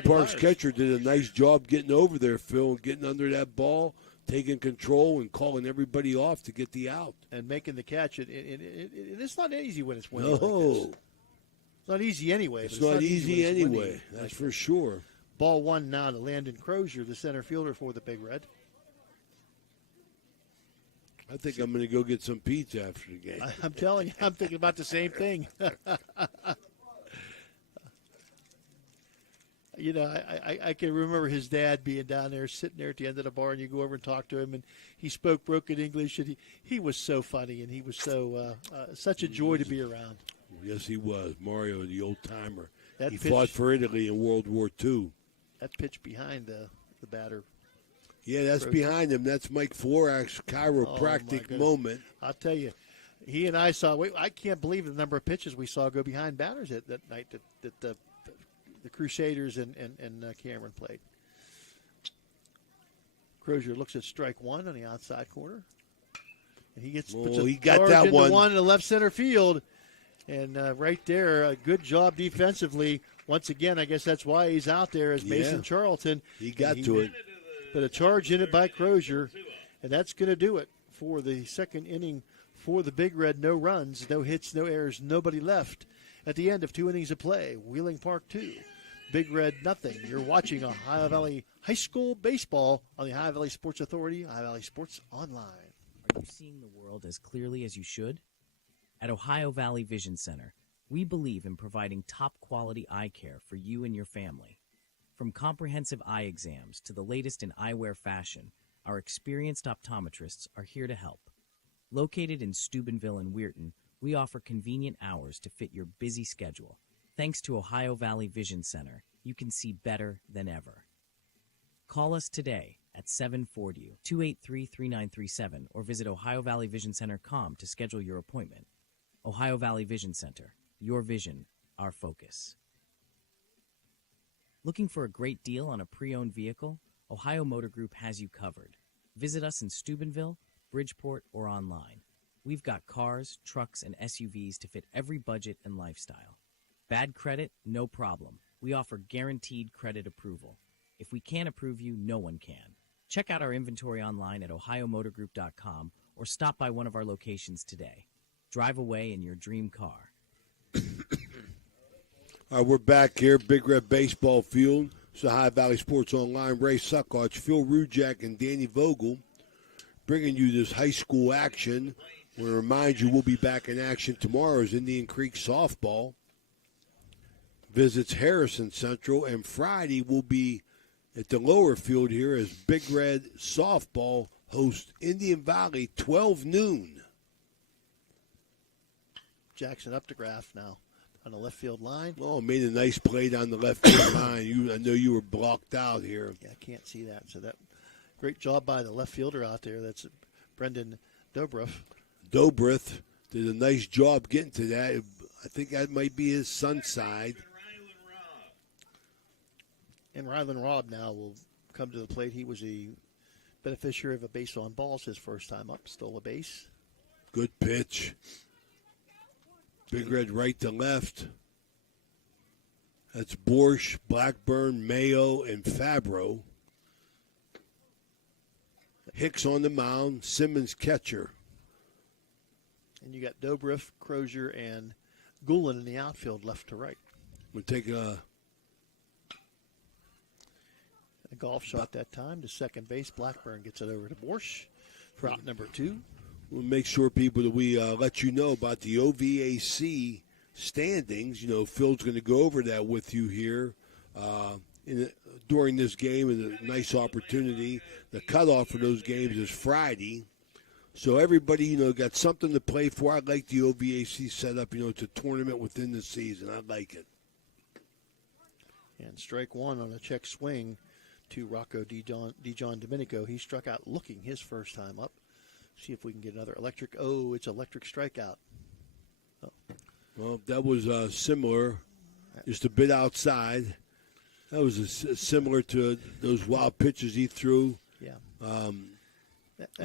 Park's catcher did a nice job getting over there, Phil, and getting under that ball, taking control and calling everybody off to get the out. And making the catch. It's not easy when it's windy No. like this. It's not easy anyway. It's not easy anyway, that's for sure. Ball 1 now to Landon Crozier, the center fielder for the Big Red. I think I'm going to go get some pizza after the game. I'm telling you, I'm thinking about the same thing. You know, I can remember his dad being down there, sitting there at the end of the bar, and you go over and talk to him, and he spoke broken English, and he was so funny, and he was so such a joy to be around. Yes, he was. Mario, the old-timer. He pitch, fought for Italy in World War II. That pitch behind the batter. Yeah, that's behind him. That's Mike Florak's chiropractic moment. I'll tell you, he and I saw. I can't believe the number of pitches we saw go behind batters that night that the Crusaders and Cameron played. Crozier looks at strike 1 on the outside corner, and he puts he got that one in the left center field, and right there, a good job defensively. Once again, I guess that's why he's out there as Mason Charlton. He got to it. But a charge in it by Crozier, and that's going to do it for the second inning for the Big Red. No runs, no hits, no errors, nobody left at the end of 2 innings of play. Wheeling Park 2, Big Red nothing. You're watching Ohio Valley High School baseball on the Ohio Valley Sports Authority, Ohio Valley Sports Online. Are you seeing the world as clearly as you should? At Ohio Valley Vision Center, we believe in providing top-quality eye care for you and your family. From comprehensive eye exams to the latest in eyewear fashion, our experienced optometrists are here to help. Located in Steubenville and Weirton, we offer convenient hours to fit your busy schedule. Thanks to Ohio Valley Vision Center, you can see better than ever. Call us today at 740-283-3937 or visit OhioValleyVisionCenter.com to schedule your appointment. Ohio Valley Vision Center, your vision, our focus. Looking for a great deal on a pre-owned vehicle? Ohio Motor Group has you covered. Visit us in Steubenville, Bridgeport, or online. We've got cars, trucks, and SUVs to fit every budget and lifestyle. Bad credit? No problem. We offer guaranteed credit approval. If we can't approve you, no one can. Check out our inventory online at ohiomotorgroup.com or stop by one of our locations today. Drive away in your dream car. All right, we're back here, Big Red Baseball Field. It's the Ohio Valley Sports Online. Ray Suckarch, Phil Rujak, and Danny Vogel bringing you this high school action. I want to remind you we'll be back in action tomorrow as Indian Creek Softball visits Harrison Central, and Friday we'll be at the lower field here as Big Red Softball hosts Indian Valley, 12 noon. Jackson up to graph now. on the left field line. Oh, made a nice play down the left field line. I know you were blocked out here. Yeah, I can't see that. So that great job by the left fielder out there. That's Brendan Dobreth. Dobreth did a nice job getting to that. I think that might be his son's side. And Rylan Robb now will come to the plate. He was a beneficiary of a base on balls his first time up. Stole a base. Good pitch. Big Red right to left. That's Borsch, Blackburn, Mayo, and Fabro. Hicks on the mound. Simmons catcher. And you got Dobreth, Crozier, and Goulin in the outfield left to right. We'll take a golf shot that time to second base. Blackburn gets it over to Borsch for out number 2. We'll make sure, people, that we let you know about the OVAC standings. You know, Phil's going to go over that with you here during this game. It's a nice opportunity. The cutoff for those games is Friday. So everybody, you know, got something to play for. I like the OVAC setup. You know, it's a tournament within the season. I like it. And strike one on a check swing to Rocco DeJohn Domenico. He struck out looking his first time up. See if we can get another electric. Oh, it's electric strikeout. Oh. Well, that was similar, just a bit outside. That was similar to those wild pitches he threw. Yeah.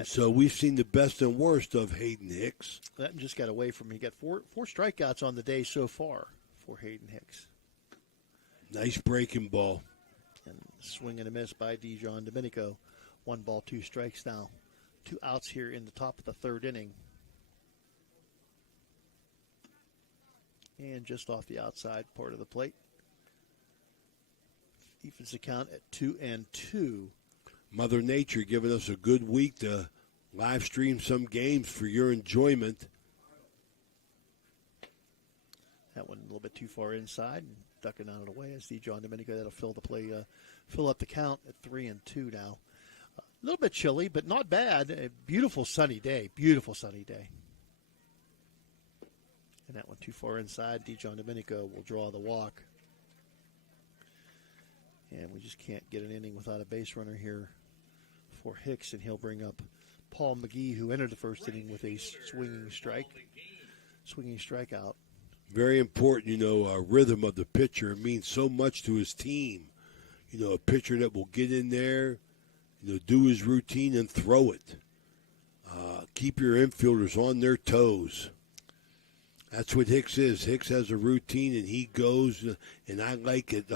So we've seen the best and worst of Hayden Hicks. That just got away from me. He got four strikeouts on the day so far for Hayden Hicks. Nice breaking ball. And swing and a miss by DeJohn Domenico. 1 ball, 2 strikes now. 2 outs here in the top of the third inning. And just off the outside part of the plate. Evens the count at 2-2. Mother Nature giving us a good week to live stream some games for your enjoyment. That one a little bit too far inside and ducking out of the way as DeJohn Domenico. That'll fill the play, fill up the count at 3-2 now. A little bit chilly, but not bad. A beautiful sunny day. Beautiful sunny day. And that one too far inside. DeJohn Domenico will draw the walk. And we just can't get an inning without a base runner here for Hicks, and he'll bring up Paul McGee, who entered the first inning with a swinging strikeout. Very important, you know, rhythm of the pitcher. It means so much to his team. You know, a pitcher that will get in there, you know, do his routine and throw it. Keep your infielders on their toes. That's what Hicks is. Hicks has a routine, and he goes, and I like it.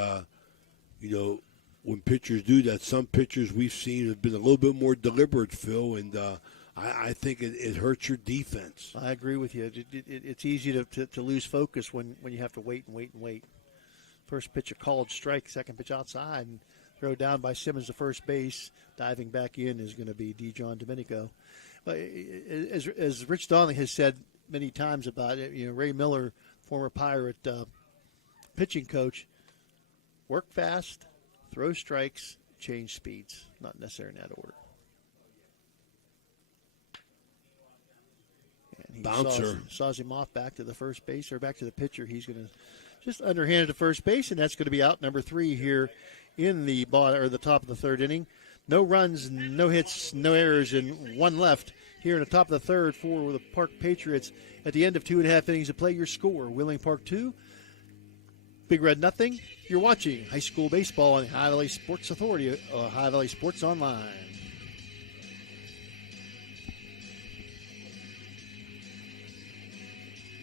You know, when pitchers do that, some pitchers we've seen have been a little bit more deliberate, Phil, and I think it hurts your defense. I agree with you. It's easy to lose focus when you have to wait and wait and wait. First pitch a called strike, second pitch outside, and throw down by Simmons to first base. Diving back in is going to be DeJohn Domenico. But as Rich Donnelly has said many times about it, you know, Ray Miller, former Pirate pitching coach, work fast, throw strikes, change speeds. Not necessarily in that order. And he Bouncer. saws him off back to the first base, or back to the pitcher. He's going to just underhand to first base, and that's going to be out number 3 here in the top of the third inning. No runs, no hits, no errors, and 1 left here in the top of the third for the Park Patriots. At the end of 2.5 innings of play, your score: Wheeling Park 2, Big Red nothing. You're watching high school baseball on the Ohio Valley Sports Authority, Ohio Valley Sports Online.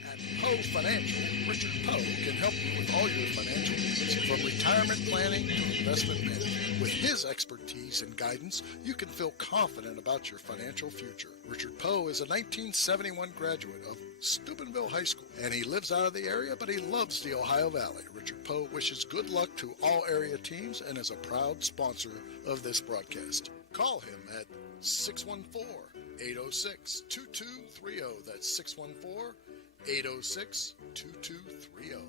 At Poe Financial, Richard Poe can help you with all your financial needs, from retirement planning to investment management. With his expertise and guidance, you can feel confident about your financial future. Richard Poe is a 1971 graduate of Steubenville High School, and he lives out of the area, but he loves the Ohio Valley. Richard Poe wishes good luck to all area teams and is a proud sponsor of this broadcast. Call him at 614-806-2230. That's 614-806-2230.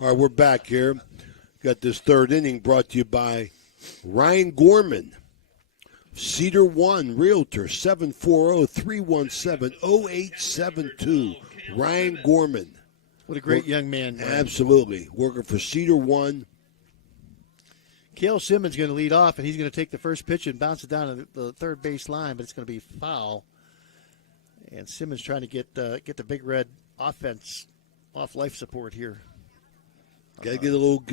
All right, we're back here. Got this third inning brought to you by Ryan Gorman, Cedar One Realtor, 740-317-0872. Ryan Gorman. What a great young man. Ryan. Absolutely. Working for Cedar One. Cale Simmons going to lead off, and he's going to take the first pitch and bounce it down to the third base line, but it's going to be foul. And Simmons trying to get the Big Red offense off life support here. Got to get a little.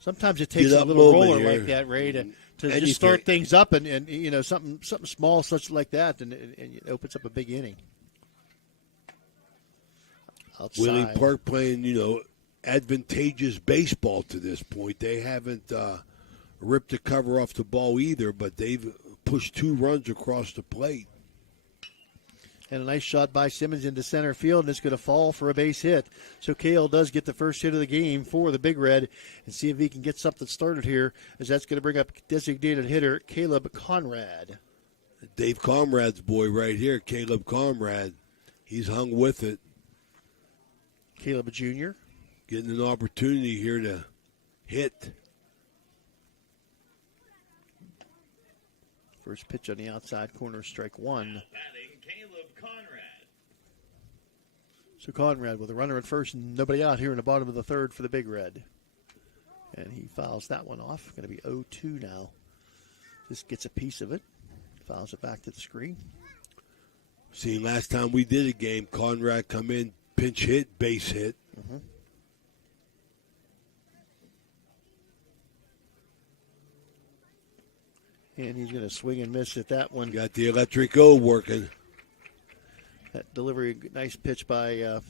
Sometimes it takes a little roller here. like that, Ray, to just start things up, and you know something small such like that, and it opens up a big inning. Outside. Wheeling Park playing, advantageous baseball to this point. They haven't ripped the cover off the ball either, but they've pushed 2 runs across the plate. And a nice shot by Simmons into center field, and it's going to fall for a base hit. So Cale does get the first hit of the game for the Big Red, and see if he can get something started here, as that's going to bring up designated hitter Caleb Conrad. Dave Conrad's boy right here, Caleb Conrad. He's hung with it. Caleb Jr. Getting an opportunity here to hit. First pitch on the outside corner, strike one. Caleb Conrad. So Conrad with a runner at first and nobody out here in the bottom of the third for the Big Red. And he fouls that one off. Going to be 0-2 now. Just gets a piece of it. Fouls it back to the screen. Seen last time we did a game, Conrad come in, pinch hit, base hit. Mm-hmm. And he's going to swing and miss at that one. Got the electric O working. That delivery, nice pitch by the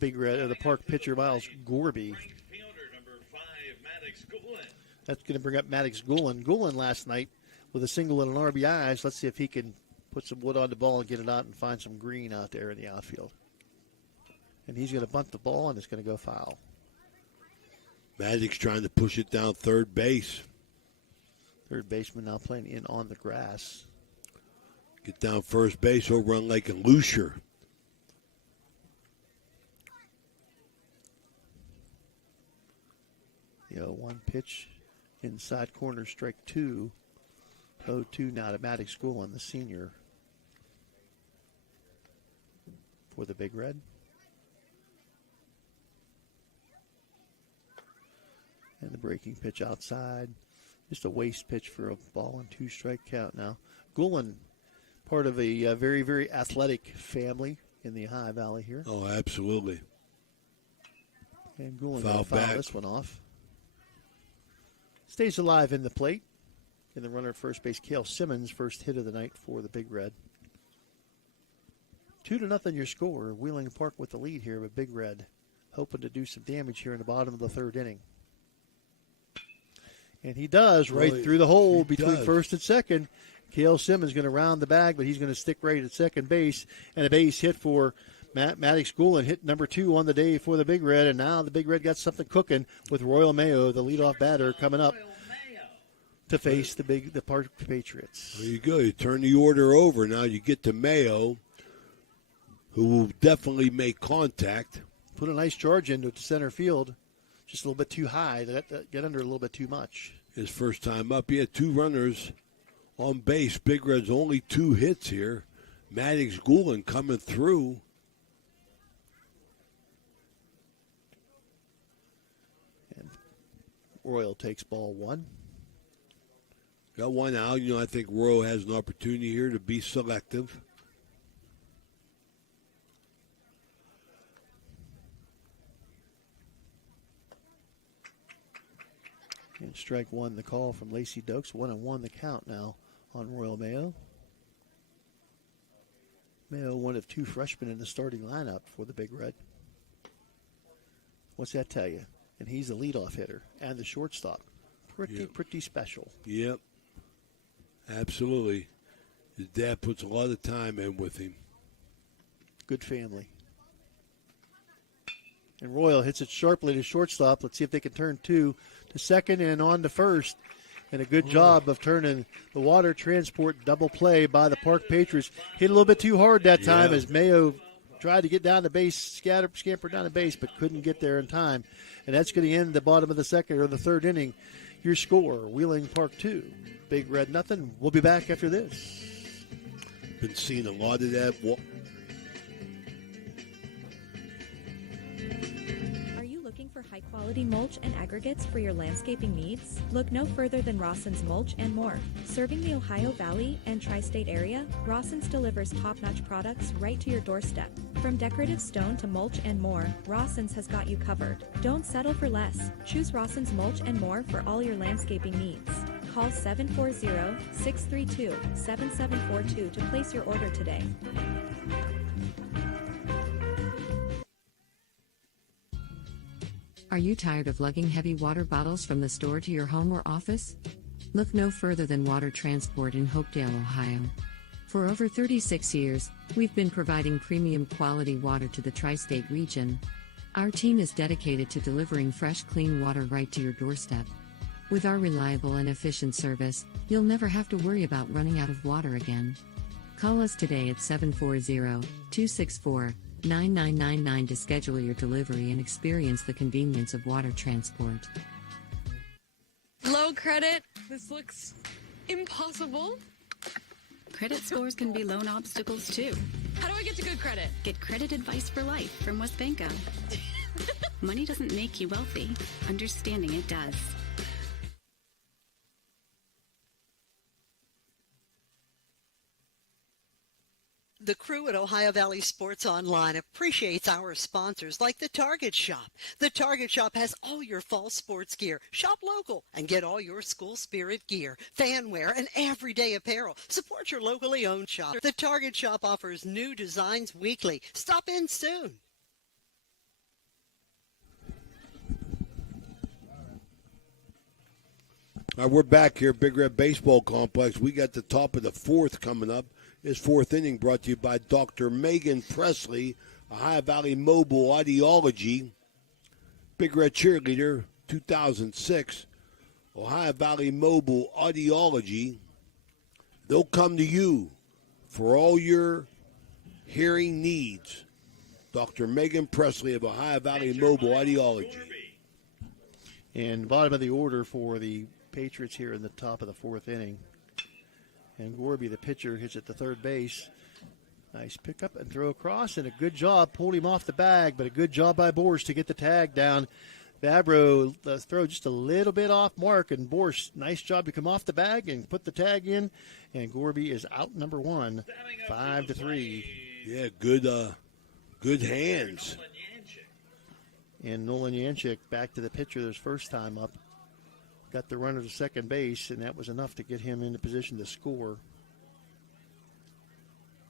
Big Red, or the Park pitcher, Miles Gorby. Fielder number 5, Maddox Goulin. That's going to bring up Maddox Goulin. Goulin last night with a single and an RBI. So let's see if he can put some wood on the ball and get it out and find some green out there in the outfield. And he's going to bunt the ball, and it's going to go foul. Maddox trying to push it down third base. Third baseman now playing in on the grass. Get down first base, he'll run like a Lucier. One pitch inside corner, strike 2. 0-2 now to Maddox Goulin, the senior, for the Big Red. And the breaking pitch outside. Just a waste pitch for a ball and 2 strike count now. Goulin, part of a very, very athletic family in the Ohio Valley here. Oh, absolutely. And Goulin foul this one off. Stays alive in the plate. And the runner at first base, Cale Simmons, first hit of the night for the Big Red. 2-0 your score. Wheeling Park with the lead here, but Big Red hoping to do some damage here in the bottom of the third inning. And he does right through the hole between first and second. Cale Simmons going to round the bag, but he's going to stick right at second base. And a base hit for Maddox Goulin, hit number 2 on the day for the Big Red. And now the Big Red got something cooking with Royal Mayo, the leadoff batter, coming up to face the Park Patriots. There you go. You turn the order over. Now you get to Mayo, who will definitely make contact. Put a nice charge into center field. Just a little bit too high. Get under a little bit too much. His first time up. He had 2 runners on base. Big Red's only 2 hits here. Maddox Goulin coming through. And Royal takes ball 1. Got 1 out. I think Royal has an opportunity here to be selective. And strike 1, the call from Lacey Dokes. 1-1 the count now on Royal Mayo. Mayo, one of 2 freshmen in the starting lineup for the Big Red. What's that tell you? And he's the leadoff hitter and the shortstop. Pretty special. Yep. Absolutely. His dad puts a lot of time in with him. Good family. And Royal hits it sharply to shortstop. Let's see if they can turn 2 to second and on to first. And a good job of turning the water transport double play by the Park Patriots. Hit a little bit too hard that time as Mayo tried to get down the base, scamper down the base, but couldn't get there in time. And that's going to end the bottom of the second or the third inning. Your score, Wheeling Park 2, Big Red nothing. We'll be back after this. Been seeing a lot of that. Looking for high-quality mulch and aggregates for your landscaping needs? Look no further than Rawson's Mulch and More. Serving the Ohio Valley and tri-state area, Rawson's delivers top-notch products right to your doorstep. From decorative stone to mulch and more, Rawson's has got you covered. Don't settle for less. Choose Rawson's Mulch and More for all your landscaping needs. Call 740-632-7742 to place your order today. Are you tired of lugging heavy water bottles from the store to your home or office? Look no further than Water Transport in Hopedale, Ohio. For over 36 years, we've been providing premium quality water to the tri-state region. Our team is dedicated to delivering fresh, clean water right to your doorstep. With our reliable and efficient service, you'll never have to worry about running out of water again. Call us today at 740-264-9999 to schedule your delivery and experience the convenience of water transport. Low credit? This looks impossible. Credit scores can be loan obstacles too. How do I get to good credit? Get credit advice for life from WesBanco. Money doesn't make you wealthy. Understanding it does. The crew at Ohio Valley Sports Online appreciates our sponsors like the Target Shop. The Target Shop has all your fall sports gear. Shop local and get all your school spirit gear, fan wear, and everyday apparel. Support your locally owned shop. The Target Shop offers new designs weekly. Stop in soon. All right, we're back here at Big Red Baseball Complex. We got the top of the fourth coming up. This fourth inning brought to you by Dr. Megan Presley, Ohio Valley Mobile Audiology, Big Red Cheerleader, 2006, Ohio Valley Mobile Audiology. They'll come to you for all your hearing needs. Dr. Megan Presley of Ohio Valley Mobile Audiology. And bottom of the order for the Patriots here in the top of the fourth inning. And Gorby, the pitcher, hits at the third base. Nice pickup and throw across, and a good job. Pulled him off the bag, but a good job by Borsch to get the tag down. Fabro, the throw just a little bit off mark, and Borsch, nice job to come off the bag and put the tag in. And Gorby is out number one, 5-3. Yeah, good hands. And Nolan Yanchik back to the pitcher his first time up. Got the runner to second base, and that was enough to get him into position to score.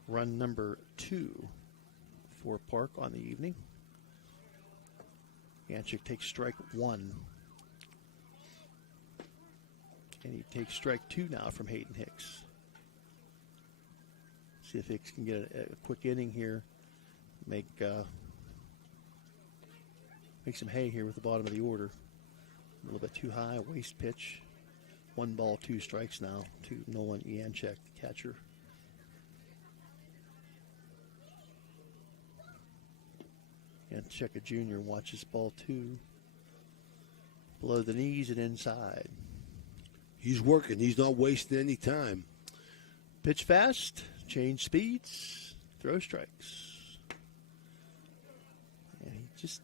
Run number 2 for Park on the evening. Yanchik takes strike 1. And he takes strike 2 now from Hayden Hicks. See if Hicks can get a quick inning here. Make some hay here with the bottom of the order. A little bit too high, waste pitch. 1 ball, 2 strikes now to Nolan Yanchek, the catcher. Yanchek, a junior, watches ball 2. Below the knees and inside. He's working. He's not wasting any time. Pitch fast, change speeds, throw strikes. And he just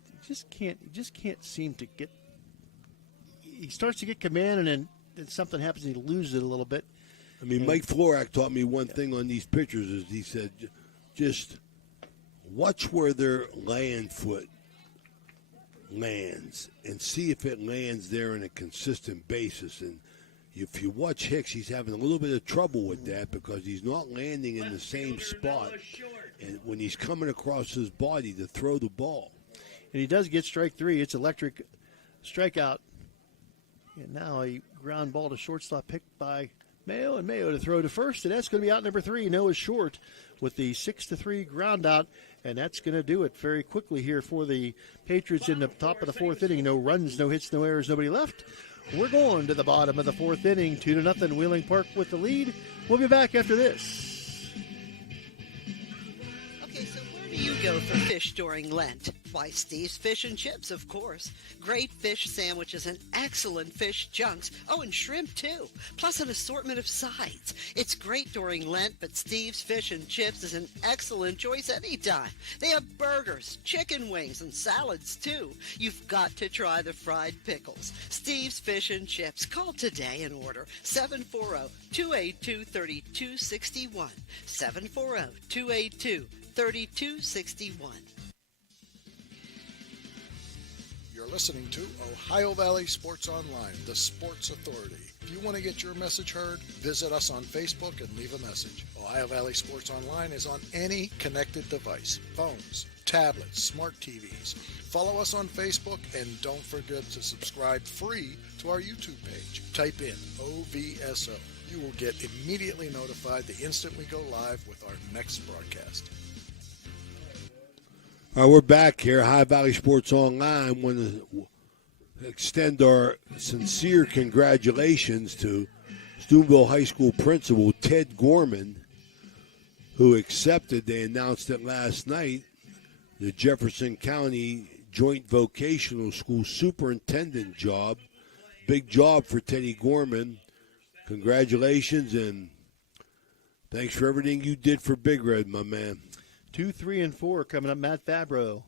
can't seem to get. He starts to get command, and then something happens and he loses it a little bit. I mean, Mike Florak taught me one thing on these pitchers is he said, just watch where their land foot lands and see if it lands there on a consistent basis. And if you watch Hicks, he's having a little bit of trouble with that because he's not landing in the same spot and when he's coming across his body to throw the ball. And he does get strike 3. It's electric strikeout. And now a ground ball to shortstop picked by Mayo, and Mayo to throw to first, and that's going to be out number 3. Noah Short with the 6-3 ground out, and that's going to do it very quickly here for the Patriots in the top of the fourth inning. No runs, no hits, no errors, nobody left. We're going to the bottom of the fourth inning, 2-0, Wheeling Park with the lead. We'll be back after this. Okay, so where do you go for fish during Lent? Why, Steve's Fish and Chips, of course. Great fish sandwiches and excellent fish junks. Oh, and shrimp, too. Plus an assortment of sides. It's great during Lent, but Steve's Fish and Chips is an excellent choice anytime. They have burgers, chicken wings, and salads, too. You've got to try the fried pickles. Steve's Fish and Chips. Call today and order 740-282-3261. 740-282-3261. You're listening to Ohio Valley Sports Online, the sports authority. If you want to get your message heard, visit us on Facebook and leave a message. Ohio Valley Sports Online is on any connected device, phones, tablets, smart TVs. Follow us on Facebook and don't forget to subscribe free to our YouTube page. Type in OVSO. You will get immediately notified the instant we go live with our next broadcast. All right, we're back here, Ohio Valley Sports Online. I want to extend our sincere congratulations to Steubenville High School Principal Ted Gorman, who accepted, they announced it last night, the Jefferson County Joint Vocational School Superintendent job. Big job for Teddy Gorman. Congratulations, and thanks for everything you did for Big Red, my man. 2, 3, and 4 coming up. Matt Fabro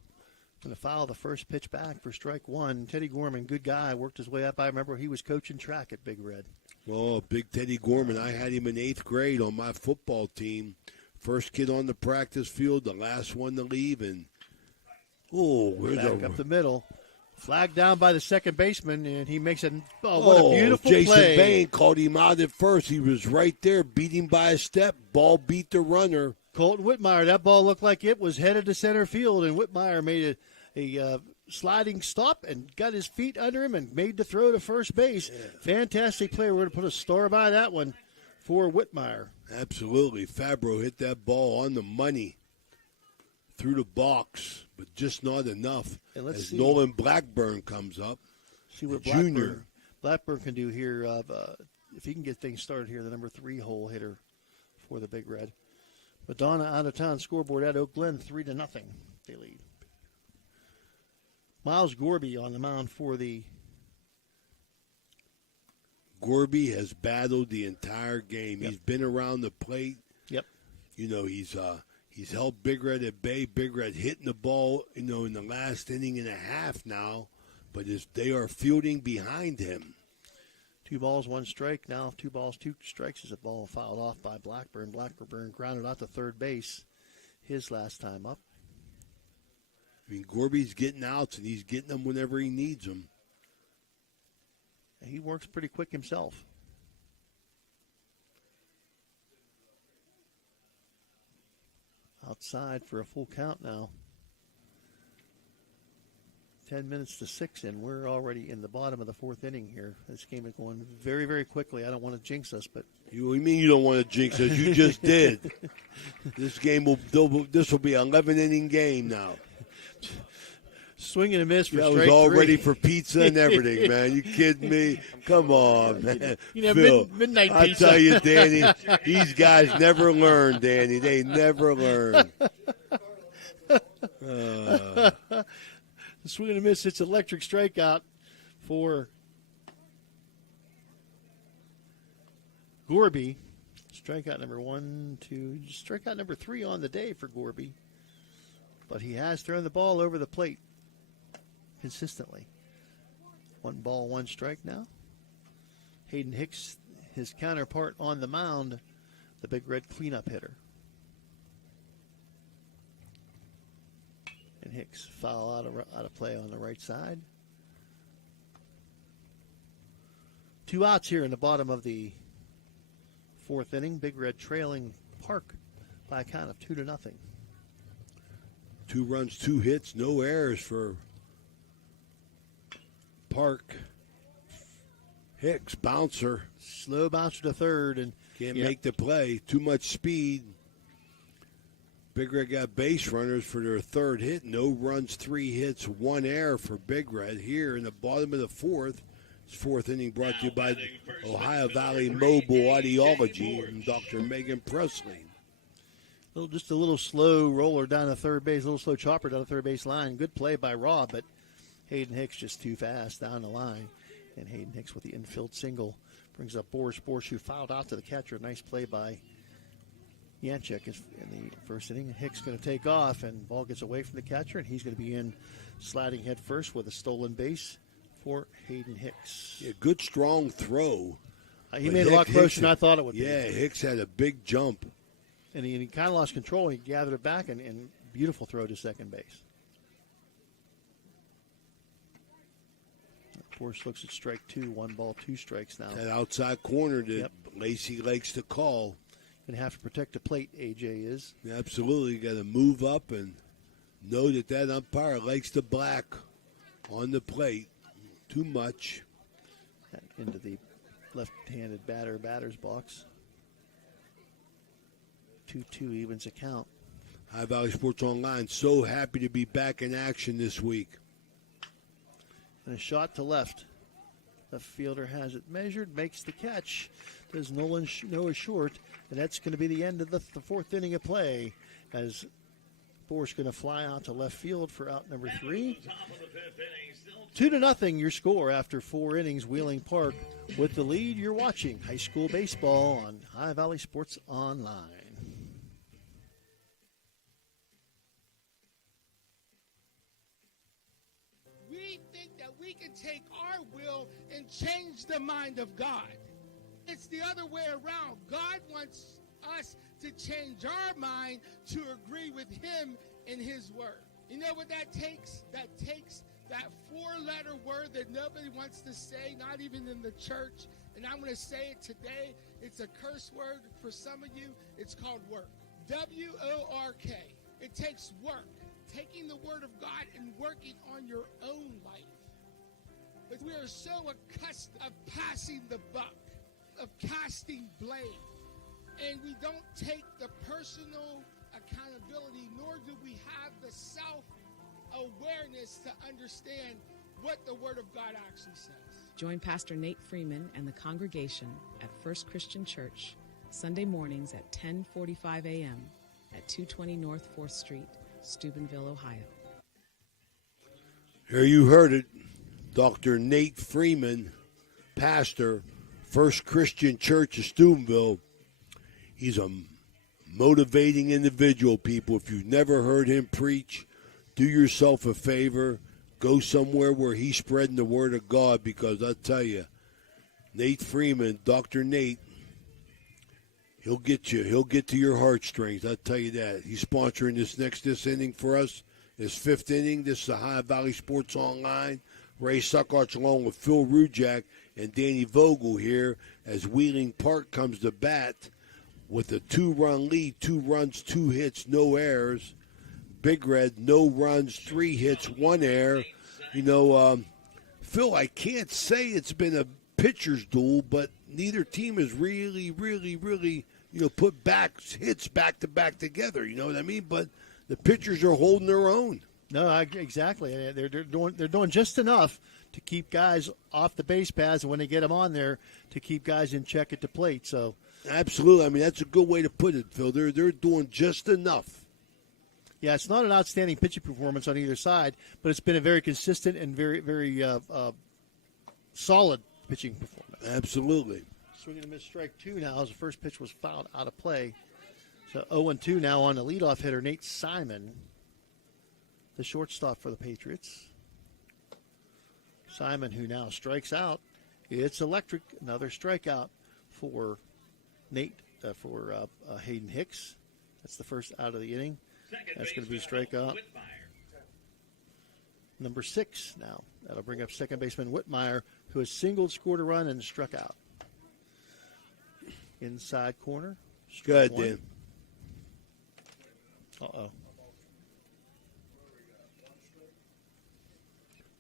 going to foul the first pitch back for strike one. Teddy Gorman, good guy, worked his way up. I remember he was coaching track at Big Red. Well, big Teddy Gorman. I had him in 8th grade on my football team. First kid on the practice field, the last one to leave, and where's back up the middle. Flagged down by the second baseman, and he makes it. Oh, what a beautiful Jason play. Bain called him out at first. He was right there, beat him by a step. Ball beat the runner. Colton Whitmire, that ball looked like it was headed to center field, and Whitmire made a sliding stop and got his feet under him and made the throw to first base. Yeah. Fantastic play. We're going to put a star by that one for Whitmire. Absolutely. Fabro hit that ball on the money through the box, but just not enough. And let's as see. Nolan Blackburn comes up. See what Junior. Blackburn can do here. If he can get things started here, the number 3 hole hitter for the Big Red. Madonna out of town scoreboard at Oak Glen, 3-0. They lead. Miles Gorby on the mound for the. Gorby has battled the entire game. Yep. He's been around the plate. Yep. You know, he's held Big Red at bay. Big Red hitting the ball, in the last inning and a half now, but they are fielding behind him. 2 balls, 1 strike. Now 2 balls, 2 strikes as a ball fouled off by Blackburn. Blackburn grounded out to third base his last time up. I mean, Gorby's getting outs, and he's getting them whenever he needs them. He works pretty quick himself. Outside for a full count now. 10 minutes to 6, and we're already in the bottom of the 4th inning here. This game is going very, very quickly. I don't want to jinx us, but You mean you don't want to jinx us? You just did. This will be an 11-inning game now. Swing and a miss for I strike was all 3. ready for pizza and everything, man. You kidding me? Come on, man. Phil, midnight pizza. I tell you, Danny, these guys never learn, Danny. They never learn. Swing and a miss. It's electric strikeout for Gorby. Strikeout number 1, 2. Strikeout number 3 on the day for Gorby. But he has thrown the ball over the plate consistently. 1 ball, 1 strike now. Hayden Hicks, his counterpart on the mound, the Big Red cleanup hitter. And Hicks foul out of play on the right side. 2 outs here in the bottom of the 4th inning. Big Red trailing Park by a count of 2-0. 2 runs, 2 hits, no errors for Park. Hicks, bouncer. Slow bouncer to third. And can't make the play. Too much speed. Big Red got base runners for their 3rd hit. No runs, 3 hits, 1 error for Big Red here in the bottom of the 4th. This 4th inning brought to you by Ohio Valley Mobile Audiology and Dr. Megan Presley. Just a little slow roller down the third base, a little slow chopper down the third base line. Good play by Rob, but Hayden Hicks just too fast down the line. And Hayden Hicks with the infield single brings up Boris. Boris, who fouled out to the catcher. Nice play by Yanchek in the first inning. Hicks going to take off, and ball gets away from the catcher, and he's going to be in sliding head first with a stolen base for Hayden Hicks. Yeah, good strong throw. He made a lot closer than I thought it would be. Yeah, Hicks had a big jump. And he kind of lost control. He gathered it back, and beautiful throw to second base. Boris looks at strike two. 1 ball, 2 strikes now. That outside corner that Lacey likes to call. Going to have to protect the plate, AJ is. Yeah, absolutely. You got to move up and know that umpire likes the black on the plate. Too much. Into the left-handed batter's box. 2-2 evens the count. High Valley Sports Online, so happy to be back in action this week. And a shot to left. Left fielder has it measured, makes the catch. Does Nolan Noah short, and that's going to be the end of the fourth inning of play as Boris going to fly out to left field for out number 3. 2-0 your score after 4 innings. Wheeling Park with the lead. You're watching high school baseball on High Valley Sports Online. We think that we can take our will and change the mind of God. It's the other way around. God wants us to change our mind to agree with Him in His Word. You know what that takes? That takes that 4-letter word that nobody wants to say, not even in the church. And I'm going to say it today. It's a curse word for some of you. It's called work. W-O-R-K. It takes work. Taking the Word of God and working on your own life. But we are so accustomed of passing the buck, of casting blame. And we don't take the personal accountability, nor do we have the self-awareness to understand what the Word of God actually says. Join Pastor Nate Freeman and the congregation at First Christian Church, Sunday mornings at 10:45 a.m. at 220 North 4th Street, Steubenville, Ohio. Here you heard it. Dr. Nate Freeman, pastor, First Christian Church of Steubenville. He's a motivating individual, people. If you've never heard him preach, do yourself a favor. Go somewhere where he's spreading the word of God, because I'll tell you, Nate Freeman, Dr. Nate, he'll get you. He'll get to your heartstrings. I'll tell you that. He's sponsoring this inning for us, this 5th inning. This is the High Valley Sports Online. Ray Suckarts along with Phil Rujak and Danny Vogel here as Wheeling Park comes to bat with a 2-run lead. 2 runs, 2 hits, no errors. Big Red, no runs, 3 hits, 1 error. You know, Phil, I can't say it's been a pitcher's duel, but neither team has really, put hits back to back together. You know what I mean? But the pitchers are holding their own. No, exactly. They're doing just enough to keep guys off the base paths, and when they get them on there, to keep guys in check at the plate. So absolutely. I mean, that's a good way to put it, Phil. They're doing just enough. Yeah, it's not an outstanding pitching performance on either side, but it's been a very consistent and very solid pitching performance. Absolutely. Swinging a miss, strike 2 now as the first pitch was fouled out of play. So 0-2 now on the leadoff hitter, Nate Simon, the shortstop for the Patriots. Simon, who now strikes out. It's electric. Another strikeout for Nate, for Hayden Hicks. That's the first out of the inning. That's going to be a strikeout. Number 6 now. That'll bring up second baseman Whitmire, who has singled, scored a run, and struck out. Inside corner. Good, 1. Dan. Uh-oh.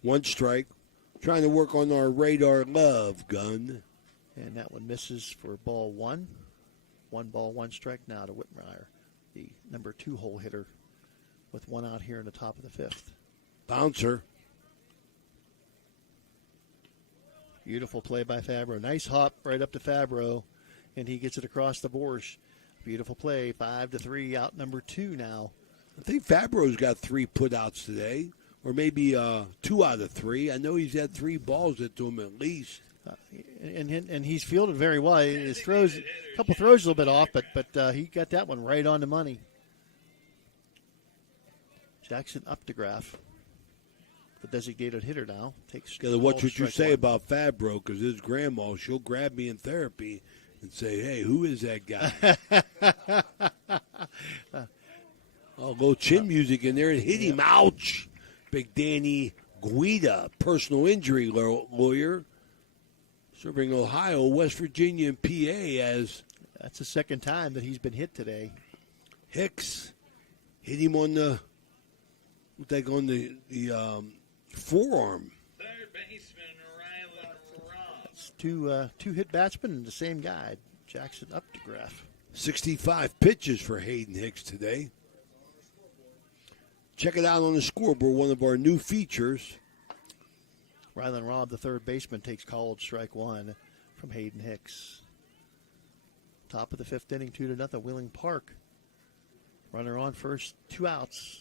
1 strike. Trying to work on our radar love gun. And that one misses for ball 1. 1 ball, 1 strike now to Whitmire, the number 2 hole hitter, with 1 out here in the top of the 5th. Bouncer. Beautiful play by Fabro. Nice hop right up to Fabro, and he gets it across the Boris. Beautiful play. 5-3, out number 2 now. I think Fabro's got 3 putouts today, or maybe 2 out of 3. I know he's had 3 balls hit to him at least. And he's fielded very well. His throws, a couple throws a little bit off, but he got that one right on the money. Jackson Updegraff, the designated hitter now, takes. Gotta watch what you say about Fabro, because his grandma, she'll grab me in therapy and say, "Hey, who is that guy?" I'll go chin music in there and hit him. Ouch! Big Danny Guida, personal injury lawyer, serving Ohio, West Virginia, and PA. As that's the second time that he's been hit today. Hicks hit him on the, forearm. Third baseman Rylan Robb. That's two hit batsmen and the same guy, Jackson Updegraff. 65 pitches for Hayden Hicks today. Check it out on the scoreboard, one of our new features. Rylan Robb, the third baseman, takes called strike 1 from Hayden Hicks. Top of the 5th inning, 2-0, Wheeling Park. Runner on first, 2 outs.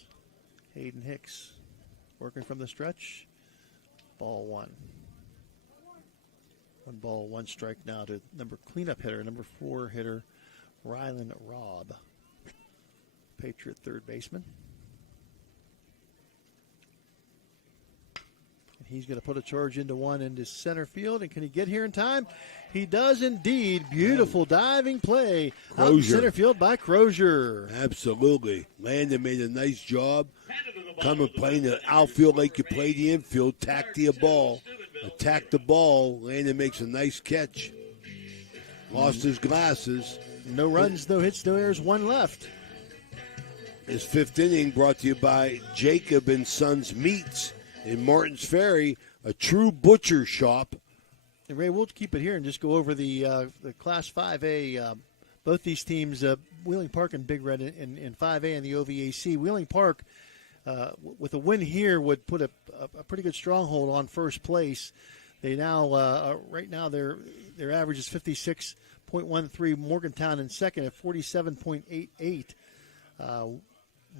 Hayden Hicks working from the stretch. Ball 1. 1 ball, 1 strike now to cleanup hitter, number 4 hitter, Rylan Robb. Patriot third baseman. And he's going to put a charge into 1 into center field. And can he get here in time? He does indeed. Beautiful diving play out in center field by Crozier. Absolutely. Landon made a nice job. Coming playing the outfield like you play the infield. Tack the ball. Attack the ball. Landon makes a nice catch. Lost his glasses. No runs, no hits, no errors, 1 left. His 5th inning brought to you by Jacob and Sons Meats in Martins Ferry, a true butcher shop. And Ray, we'll keep it here and just go over the Class 5A. Both these teams, Wheeling Park and Big Red in 5A and the OVAC. Wheeling Park, with a win here, would put a pretty good stronghold on first place. They now, right now, their average is 56.13. Morgantown in second at 47.88.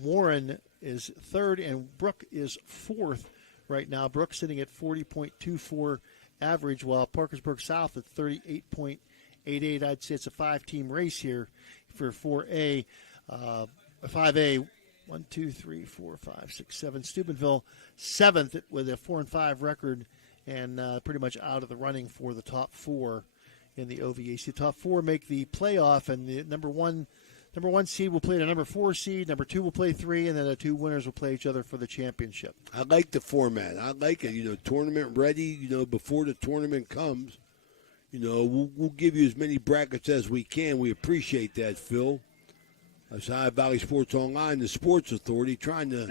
Warren is third, and Brook is fourth right now. Brook sitting at 40.24 average, while Parkersburg South at 38.88. I'd say it's a 5-team race here for 4A. 5A, 1, 2, 3, 4, 5, 6, 7. Steubenville seventh with a 4-5 record, and pretty much out of the running for the top 4 in the OVAC. The top 4 make the playoff, and the number one seed will play the number 4 seed, number 2 will play 3, and then the 2 winners will play each other for the championship. I like the format. I like it. Tournament ready, before the tournament comes. We'll give you as many brackets as we can. We appreciate that, Phil. That's Ohio Valley Sports Online, the sports authority, trying to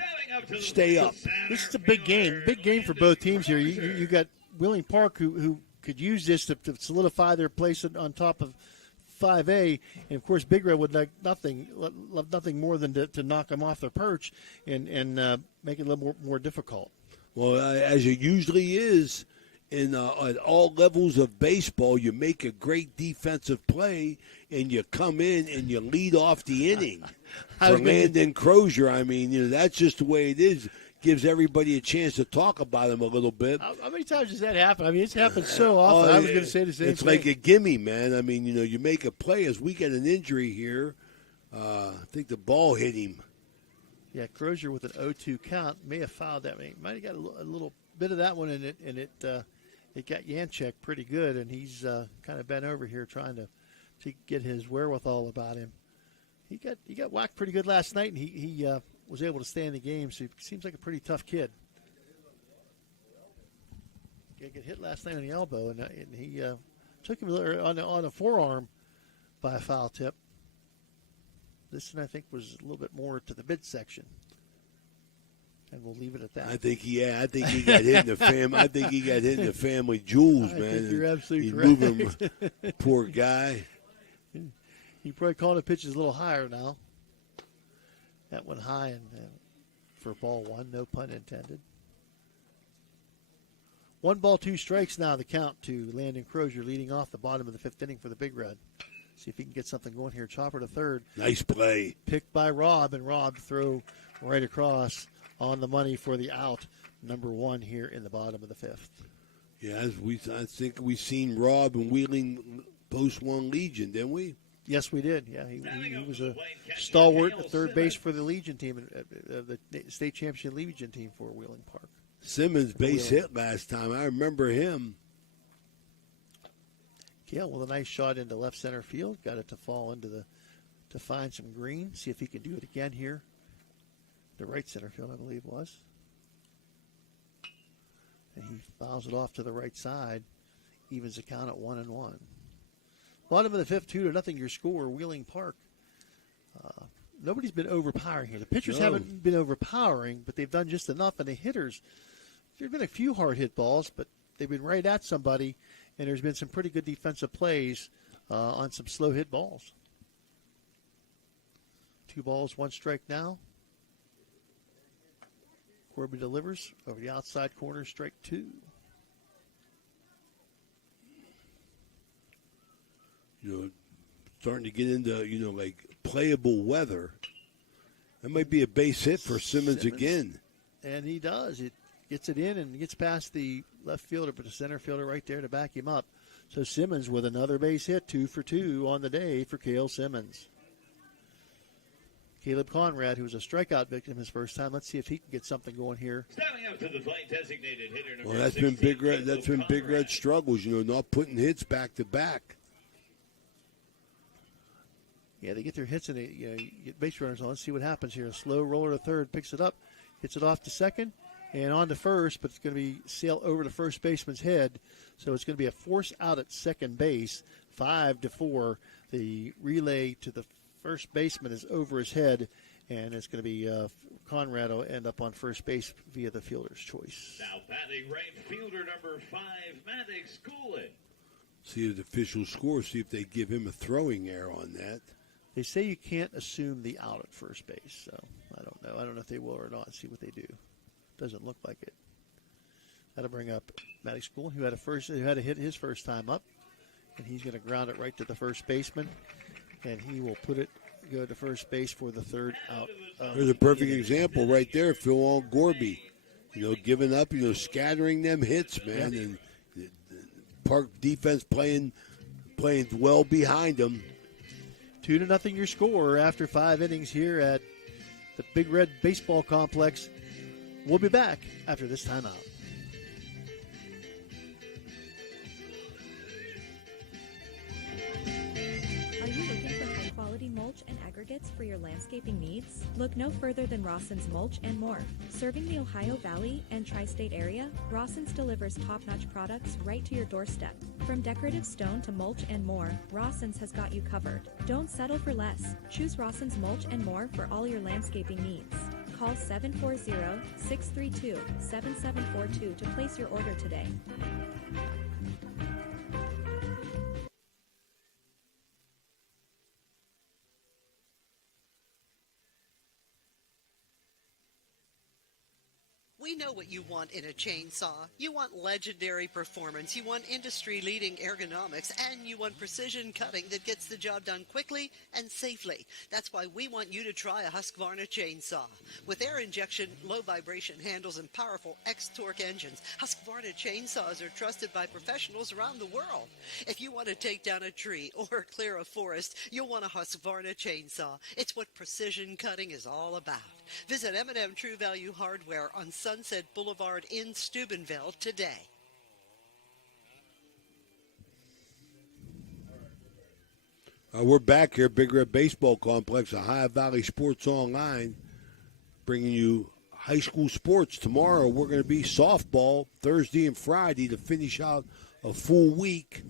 stay up. This is a big game for both teams here. You got Wheeling Park who could use this to solidify their place on top of 5A, and of course Big Red would love nothing more than to knock them off their perch and make it a little more difficult. Well, as it usually is at all levels of baseball, you make a great defensive play and you come in and you lead off the inning. For Landon Crozier, that's just the way it is. Gives everybody a chance to talk about him a little bit. How many times does that happen? It's happened so often. I was going to say the same thing. It's like a gimme, man. You make a play. As we get an injury here, I think the ball hit him. Yeah, Crozier with an 0-2 count may have fouled that. Might have got a little bit of that one in it, and it got Yanchek pretty good, and he's kind of bent over here trying to get his wherewithal about him. He got whacked pretty good last night, and he was able to stay in the game, so he seems like a pretty tough kid. He got hit last night on the elbow, and he took him on a forearm by a foul tip. This one, I think, was a little bit more to the midsection. And we'll leave it at that. I think he got hit in the family. I think he got hit in the family jewels, man. I think you're absolutely he's correct. Moving, poor guy. He probably called the pitches a little higher now. That went high and for ball 1, no pun intended. 1 ball, 2 strikes now the count to Landon Crozier, leading off the bottom of the 5th inning for the Big Red. See if he can get something going here. Chopper to third. Nice play. Picked by Rob, and Rob throw right across on the money for the out. Number 1 here in the bottom of the 5th. Yeah, I think we seen Rob and Wheeling post one Legion, didn't we? Yes, we did. Yeah, he was a stalwart at third base for the Legion team, the state championship Legion team for Wheeling Park. Simmons base hit last time. I remember him. Kale with a nice shot into left center field. Got it to fall to find some green. See if he can do it again here. The right center field, I believe, was. And he fouls it off to the right side. Evens the count at 1-1. Bottom of the 5th, 2-0 your score, Wheeling Park. Nobody's been overpowering here. The pitchers haven't been overpowering, but they've done just enough. And the hitters, there have been a few hard hit balls, but they've been right at somebody. And there's been some pretty good defensive plays on some slow hit balls. 2 balls, 1 strike now. Corby delivers over the outside corner, strike 2. Starting to get into, like playable weather. That might be a base hit for Simmons again. And he does. It gets it in and gets past the left fielder, but the center fielder right there to back him up. So Simmons with another base hit, 2 for 2 on the day for Cale Simmons. Caleb Conrad, who was a strikeout victim his first time. Let's see if he can get something going here. Stepping up to the plate, designated hitter number Well, that's been Big Red. That's been Big Red struggles. Not putting hits back to back. Yeah, they get their hits and they get base runners on. Let's see what happens here. A slow roller to third, picks it up, hits it off to second, and on to first, but it's going to be sail over to first baseman's head. So it's going to be a force out at second base, 5-4. The relay to the first baseman is over his head, and it's going to be Conrad will end up on first base via the fielder's choice. Now batting right fielder number 5, Maddox Coolin. See the official score, see if they give him a throwing error on that. They say you can't assume the out at first base, so I don't know. I don't know if they will or not. See what they do. Doesn't look like it. That'll bring up Maddox Coolin, who had to hit his first time up, and he's going to ground it right to the first baseman, and he will go to first base for the third out. There's a perfect example right there, Phil Gorby. Giving up, scattering them hits, man, and Park defense playing well behind them. 2-0 your score after 5 innings here at the Big Red Baseball Complex. We'll be back after this timeout. Are you looking for high-quality mulch and aggregates for your landscaping needs? Look no further than Rawson's Mulch and More. Serving the Ohio Valley and tri-state area, Rawson's delivers top-notch products right to your doorstep. From decorative stone to mulch and more, Rawson's has got you covered. Don't settle for less. Choose Rawson's Mulch and More for all your landscaping needs. Call 740-632-7742 to place your order today. We know what you want in a chainsaw. You want legendary performance, you want industry-leading ergonomics, and you want precision cutting that gets the job done quickly and safely. That's why we want you to try a Husqvarna chainsaw. With air injection, low vibration handles, and powerful X-Torque engines, Husqvarna chainsaws are trusted by professionals around the world. If you want to take down a tree or clear a forest, you'll want a Husqvarna chainsaw. It's what precision cutting is all about. Visit M&M True Value Hardware on Sunset Boulevard in Steubenville today. We're back here, Big Red Baseball Complex, Ohio Valley Sports Online, bringing you high school sports. Tomorrow we're going to be softball, Thursday and Friday to finish out a full week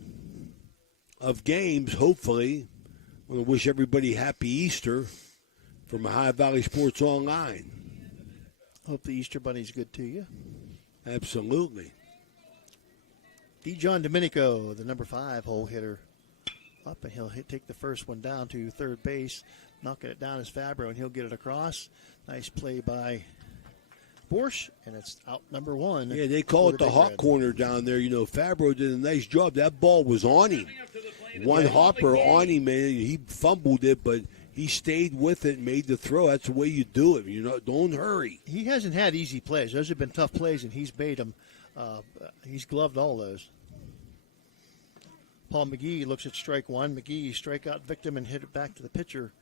of games, hopefully. I want to wish everybody happy Easter from Ohio Valley Sports Online. Hope the Easter Bunny's good to you. Absolutely. Dijon Domenico, the number 5 hole hitter, up, and he'll take the first one down to third base. Knocking it down is Fabro, and he'll get it across. Nice play by Borsch, and it's out number one. Yeah, they call it the hot corner down there. Fabro did a nice job. That ball was on him. One hopper on him, and he fumbled it, but he stayed with it and made the throw. That's the way you do it. Don't hurry. He hasn't had easy plays. Those have been tough plays, and he's made them. He's gloved all those. Paul McGee looks at strike one. McGee, strikeout victim and hit it back to the pitcher,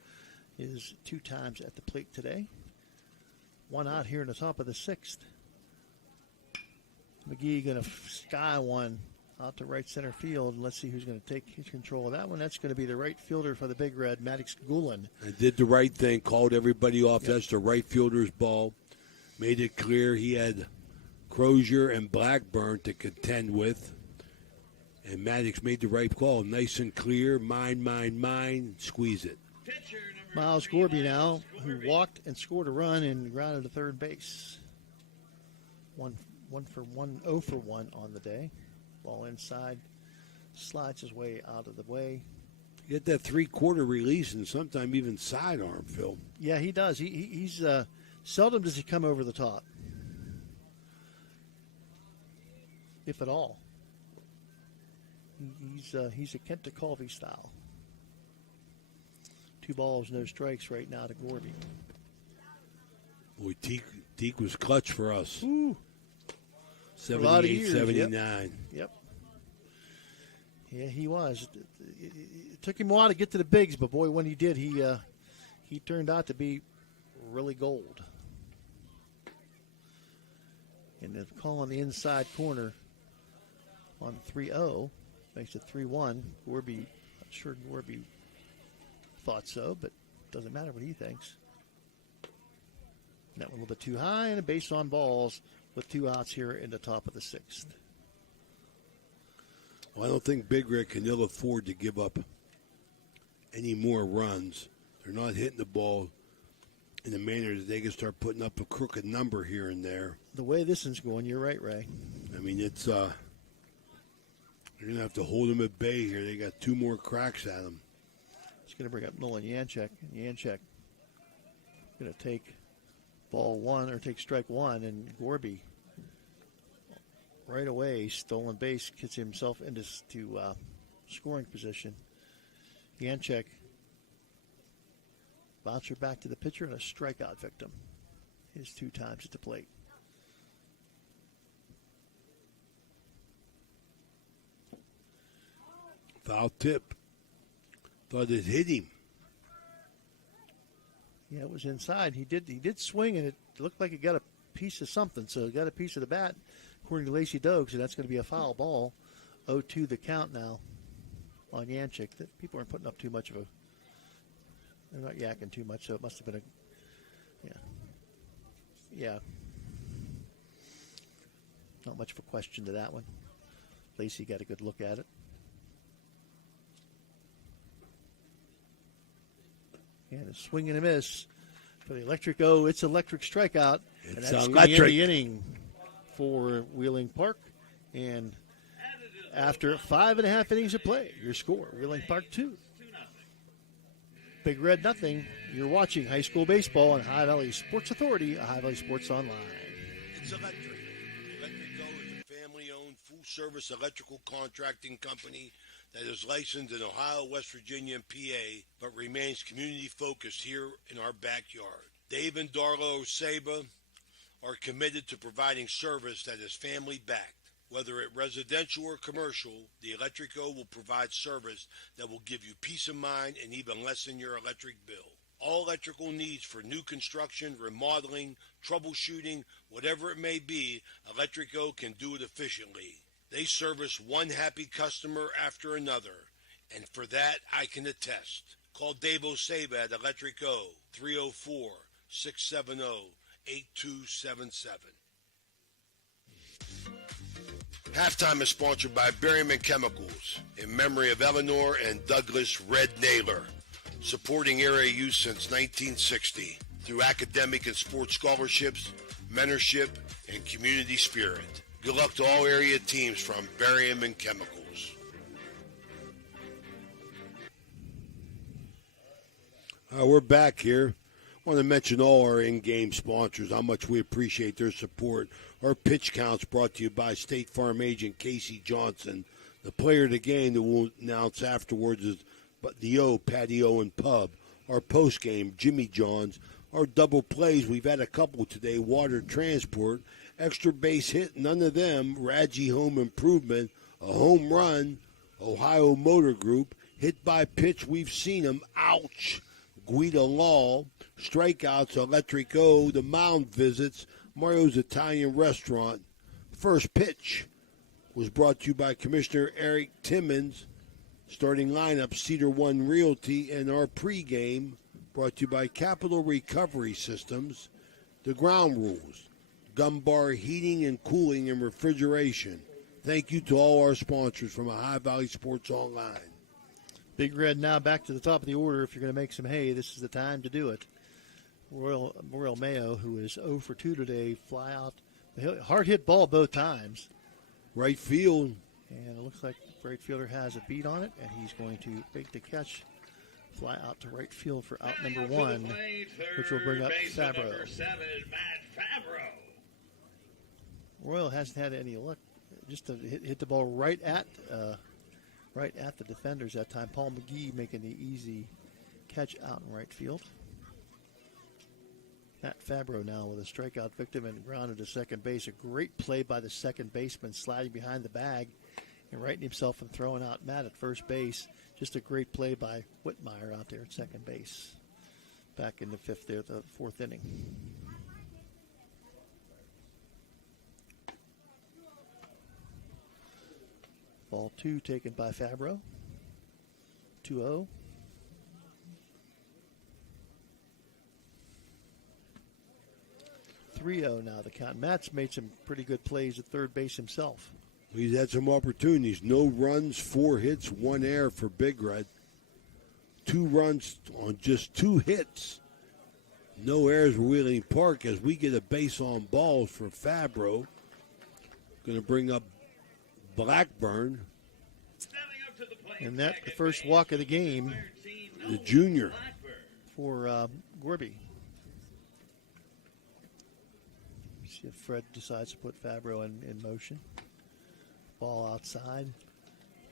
is 2 times at the plate today. 1 out here in the top of the 6th. McGee going to sky one out to right center field. Let's see who's going to take control of that one. That's going to be the right fielder for the Big Red, Maddox Gulen. And did the right thing, called everybody off. Yep. That's the right fielder's ball. Made it clear he had Crozier and Blackburn to contend with. And Maddox made the right call. Nice and clear. Mine. Squeeze it. Miles Gorby now, who walked and scored a run and grounded to third base. 1 for 1, 0 for 1 on the day. Ball inside, slides his way out of the way. Get that 3/4 release and sometime even sidearm, Phil. Yeah, he does. He's seldom does he come over the top, if at all. He's a Kent DeColvey style. 2 balls, no strikes right now to Gorby. Boy, Teak was clutch for us. Ooh. 78, 79. Yep. Yeah, he was. It took him a while to get to the bigs, but boy, when he did, he turned out to be really gold. And the call on the inside corner on 3-0 makes it 3-1. Gorby, not sure Gorby thought so, but doesn't matter what he thinks. That one a little bit too high, and a base on balls with 2 outs here in the top of the 6th. Well, I don't think Big Red can ill afford to give up any more runs. They're not hitting the ball in a manner that they can start putting up a crooked number here and there. The way this one's going, you're right, Ray. I mean, it's they're going to have to hold them at bay here. They got 2 more cracks at them. It's going to bring up Nolan Yanchek. Yanchek going to take ball 1 or take strike 1, and Gorby right away, stolen base, gets himself into scoring position. Yanchek bouncer back to the pitcher and a strikeout victim. His 2 times at the plate. Foul tip. Thought it hit him. Yeah, it was inside. He did swing, and it looked like it got a piece of something. So it got a piece of the bat, according to Lacey Doak. So that's going to be a foul ball. 0-2 the count now on Yanchik. People aren't putting up too much of a. They're not yakking too much, so it must have been yeah. Not much of a question to that one. Lacey got a good look at it. And a swing and a miss for the Electric O. It's electric strikeout. And that's going to end the inning for Wheeling Park. And after 5.5 innings of play, your score, Wheeling Park 2. Big Red nothing. You're watching high school baseball on High Valley Sports Authority, High Valley Sports Online. It's electric. Electric O is a family-owned, full-service electrical contracting company that is licensed in Ohio, West Virginia, and PA, but remains community-focused here in our backyard. Dave and Darla Oseba are committed to providing service that is family-backed. Whether it residential or commercial, the Electric O will provide service that will give you peace of mind and even lessen your electric bill. All electrical needs for new construction, remodeling, troubleshooting, whatever it may be, Electric O can do it efficiently. They service one happy customer after another, and for that I can attest. Call Dave Oseba at Electric O, 304-670-8277. Halftime is sponsored by Berryman Chemicals in memory of Eleanor and Douglas Red Naylor, supporting area youth since 1960 through academic and sports scholarships, mentorship, and community spirit. Good luck to all area teams from Berryman Chemicals. We're back here. I want to mention all our in-game sponsors, how much we appreciate their support. Our pitch counts brought to you by State Farm agent Casey Johnson. The player of the game that we'll announce afterwards is the O Patio and Pub. Our post-game, Jimmy John's. Our double plays, we've had a couple today. Water Transport, extra base hit, none of them. Radji Home Improvement, a home run. Ohio Motor Group, hit by pitch, we've seen them. Ouch. Guida Law, strikeouts, Electric O, the mound visits, Mario's Italian Restaurant. First pitch was brought to you by Commissioner Eric Timmons. Starting lineup, Cedar One Realty, and our pregame brought to you by Capital Recovery Systems. The ground rules, Gumbar Heating and Cooling and Refrigeration. Thank you to all our sponsors from Ohio Valley Sports Online. Big Red now back to the top of the order. If you're going to make some hay, this is the time to do it. Royal Mayo, who is 0 for 2 today, fly out. Hard hit ball both times. Right field. And it looks like the right fielder has a beat on it, and he's going to make the catch. Fly out to right field for out number 1, which will bring up Fabro. Number 7, Matt Fabro. Royal hasn't had any luck. Just to hit the ball right at the defenders that time. Paul McGee making the easy catch out in right field. Matt Fabro now with a strikeout victim and grounded to second base. A great play by the second baseman, sliding behind the bag and righting himself and throwing out Matt at first base. Just a great play by Whitmire out there at second base. Back in the fourth inning. Ball 2 taken by Fabro. 2-0. Now the count. Matt's made some pretty good plays at third base himself. He's had some opportunities. No runs, 4 hits, 1 error for Big Red. 2 runs on just 2 hits. No errors for Wheeling Park as we get a base on balls for Fabro. Going to bring up Blackburn. And that's the first walk of the game. The junior. For Gorby. See if Fred decides to put Fabro in motion. Ball outside.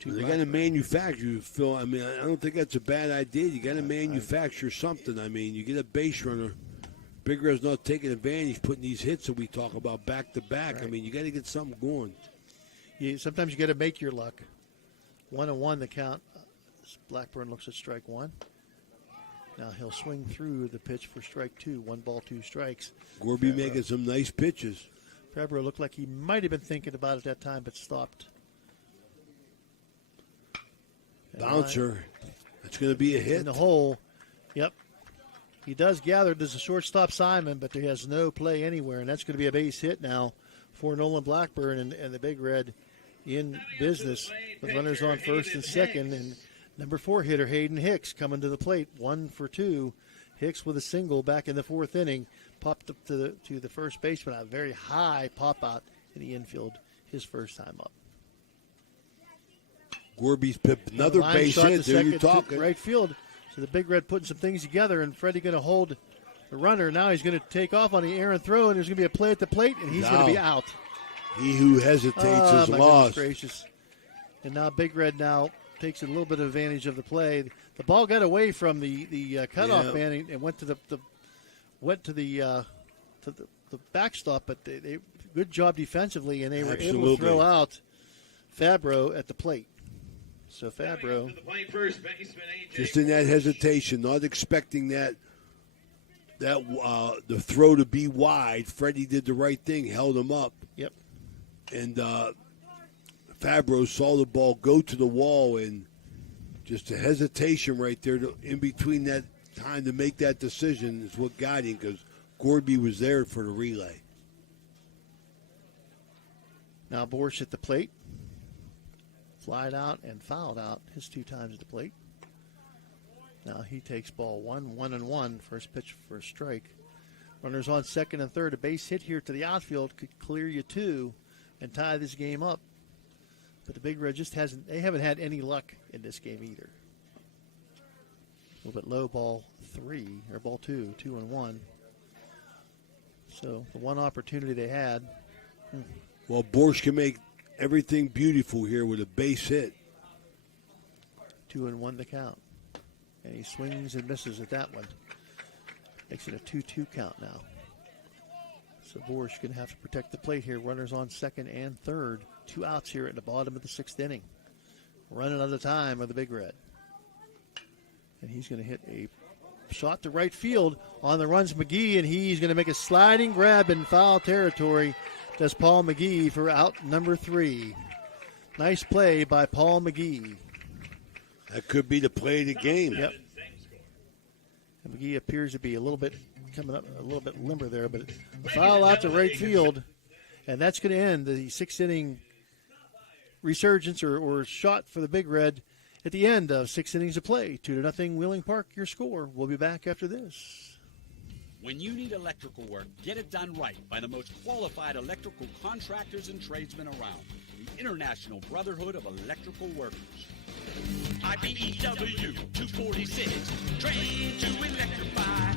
They got to manufacture, Phil. I mean, I don't think that's a bad idea. You got to manufacture something. I mean, you get a base runner. Big Red's not taking advantage, putting these hits that we talk about back to back. Right. I mean, you got to get something going. Sometimes you got to make your luck. 1-1 the count. Blackburn looks at strike 1. Now he'll swing through the pitch for strike 2. 1 ball, 2 strikes. Gorby making some nice pitches. Fabro looked like he might have been thinking about it at that time, but stopped. Bouncer. That's going to be a hit. In the hole. Yep. He does gather. There's a shortstop, Simon, but there has no play anywhere, and that's going to be a base hit now for Nolan Blackburn and the Big Red in business with runners on first and second. And number 4 hitter, Hayden Hicks, coming to the plate. 1 for 2. Hicks with a single back in the 4th inning. Popped up to the first baseman. A very high pop out in the infield his first time up. Gorby's pipped another base hit. There you're talking. Right field. So the Big Red putting some things together, and Freddie going to hold the runner. Now he's going to take off on the errant throw, and there's going to be a play at the plate, and he's going to be out. He who hesitates is my lost. Gracious. And now Big Red now takes a little bit of advantage of the play. The ball got away from the cutoff man and went to the backstop, but they good job defensively, and they were able to throw out Fabro at the plate. So Fabro just in that hesitation, not expecting that the throw to be wide. Freddie did the right thing, held him up. Yep. And Fabro saw the ball go to the wall, and just a hesitation right there in between that time to make that decision is what got him, because Gorby was there for the relay. Now Borsch at the plate. Flied out and fouled out his 2 times at the plate. Now he takes ball 1-1. First pitch for a strike. Runners on second and third. A base hit here to the outfield could clear you 2 and tie this game up. But the Big Red just haven't had any luck in this game either. little bit low, ball 3, or ball 2, 2-1. So the one opportunity they had. Well, Borsch can make everything beautiful here with a base hit. 2-1 the count. And he swings and misses at that one. Makes it a 2-2 count now. So Borsch going to have to protect the plate here. Runners on second and third. 2 outs here at the bottom of the 6th inning. Running out of time of the Big Red. And he's going to hit a shot to right field. On the runs McGee, and he's going to make a sliding grab in foul territory. Does Paul McGee for out number 3. Nice play by Paul McGee. That could be the play of the game. Yep. And McGee appears to be a little bit coming up, a little bit limber there, but a foul out to right field. And that's going to end the 6th inning resurgence or shot for the Big Red at the end of 6 innings of play. 2-0 Wheeling Park, your score. We'll be back after this. When you need electrical work, get it done right by the most qualified electrical contractors and tradesmen around. The International Brotherhood of Electrical Workers. IBEW 246, trained to electrify.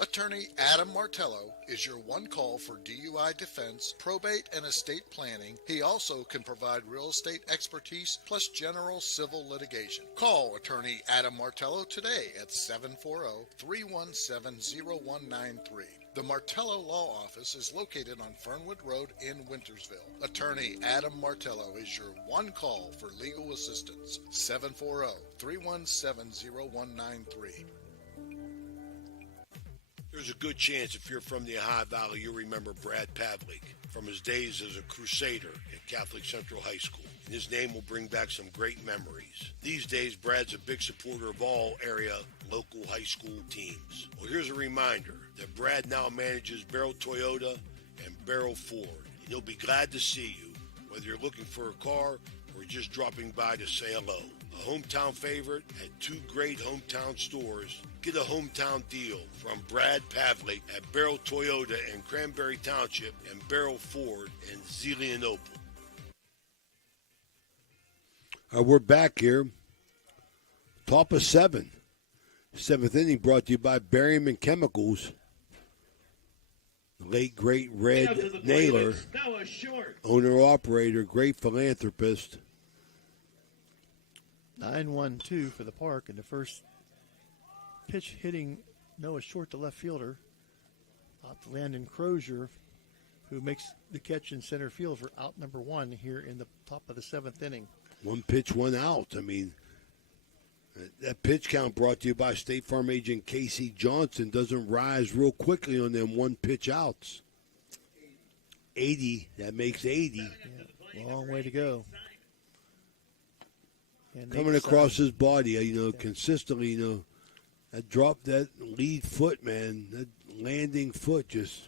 Attorney Adam Martello is your one call for DUI defense, probate, and estate planning. He also can provide real estate expertise plus general civil litigation. Call Attorney Adam Martello today at 740-317-0193. The Martello Law Office is located on Fernwood Road in Wintersville. Attorney Adam Martello is your one call for legal assistance. 740-317-0193. There's a good chance if you're from the Ohio Valley, you'll remember Brad Pavlik from his days as a crusader at Catholic Central High School. And his name will bring back some great memories. These days, Brad's a big supporter of all area local high school teams. Well, here's a reminder that Brad now manages Barrel Toyota and Barrel Ford. And he'll be glad to see you, whether you're looking for a car or just dropping by to say hello. A hometown favorite at 2 great hometown stores. Get a hometown deal from Brad Pavlik at Barrel Toyota in Cranberry Township and Barrel Ford in Zelienople. We're back here. Top of 7. 7th inning brought to you by Berryman Chemicals. The late, great Red Naylor, owner-operator, great philanthropist. 9-1-2 for the Park, and the first pitch hitting Noah Short, the left fielder, out to Landon Crozier, who makes the catch in center field for out number 1 here in the top of the 7th inning. 1 pitch, 1 out. I mean, that pitch count brought to you by State Farm agent Casey Johnson doesn't rise real quickly on them 1 pitch outs. 80, that makes 80. Yeah, long way to go. And coming across his body, consistently, that drop, that lead foot, man, that landing foot just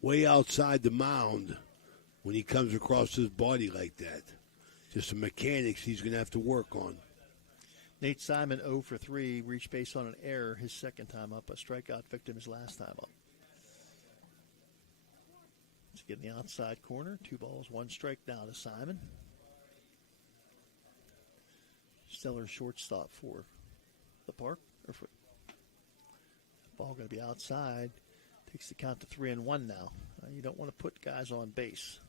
way outside the mound when he comes across his body like that. Just the mechanics he's going to have to work on. Nate Simon 0 for 3, reached base on an error his second time up, a strikeout victim his last time up. Let's get in the outside corner. 2 balls, 1 strike now to Simon. Stellar shortstop for the Park. Ball going to be outside. Takes the count to 3-1 now. You don't want to put guys on base.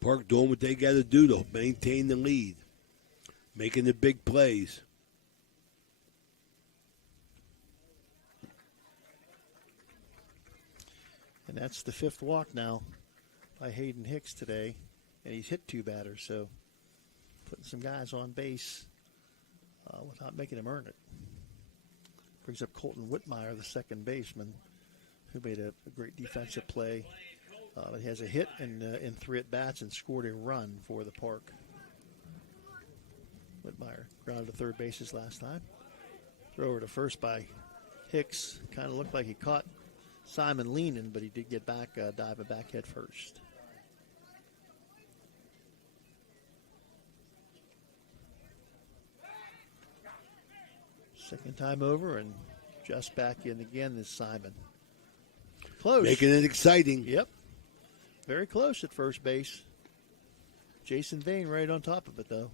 Park doing what they got to do to maintain the lead. Making the big plays. And that's the 5th walk now by Hayden Hicks today. And he's hit 2 batters, so putting some guys on base without making them earn it. Brings up Colton Whitmire, the second baseman, who made a great defensive play. He has a hit in 3 at-bats and scored a run for the Park. Whitmire grounded to third base his last time. Throw over to first by Hicks. Kind of looked like he caught Simon leaning, but he did get back, diving back head first. Second time over, and just back in again is Simon. Close. Making it exciting. Yep. Very close at first base. Jason Vane right on top of it, though.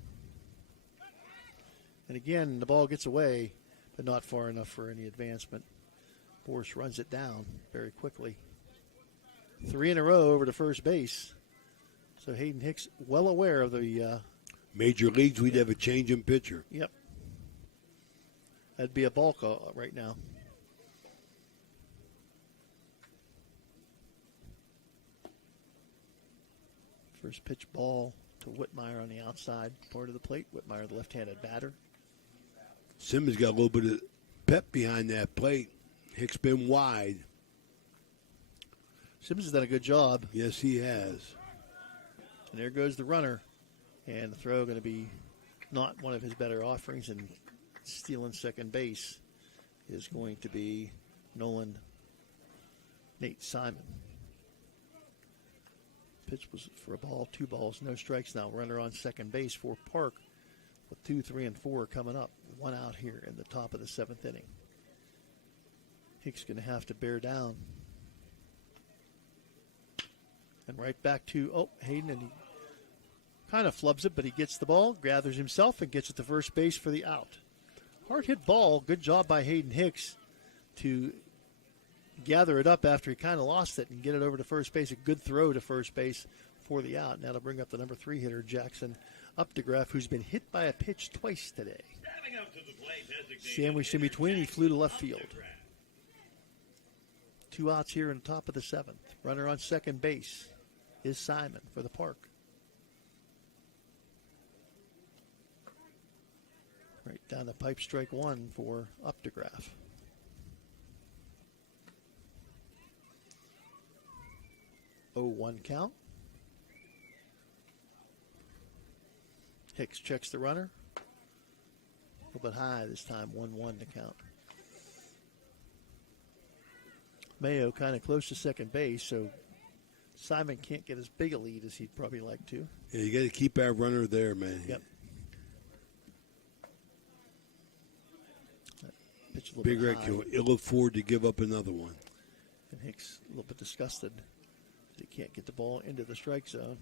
And again, the ball gets away, but not far enough for any advancement. Boris runs it down very quickly. 3 in a row over to first base. So Hayden Hicks well aware of the major leagues. We'd have a change in pitcher. Yep. That'd be a ball call right now. First pitch ball to Whitmire on the outside part of the plate. Whitmire, the left-handed batter. Simmons got a little bit of pep behind that plate. Hicks been wide. Simmons has done a good job. Yes, he has. And there goes the runner. And the throw going to be not one of his better offerings. And stealing second base is going to be Nate Simon. Pitch was for a ball, 2 balls, no strikes now. Runner on second base for Park with 2, 3, and 4 coming up. 1 out here in the top of the 7th inning. Hicks going to have to bear down. And right back to, Hayden, and he kind of flubs it, but he gets the ball, gathers himself, and gets it to first base for the out. Hard hit ball. Good job by Hayden Hicks to gather it up after he kind of lost it and get it over to first base. A good throw to first base for the out. Now to bring up the number 3 hitter, Jackson Updegraff, who's been hit by a pitch twice today. Sandwiched in between, he flew to left field. 2 outs here in the top of the 7th. Runner on second base is Simon for the Park. Right down the pipe, strike 1 for Updegraff. Oh, 1 count. Hicks checks the runner. A little bit high this time, 1-1 to count. Mayo kind of close to second base, so Simon can't get as big a lead as he'd probably like to. Yeah, you got to keep that runner there, man. Yep. Pitch a little Big bit Red high. can ill afford to give up another one. And Hicks a little bit disgusted that he can't get the ball into the strike zone.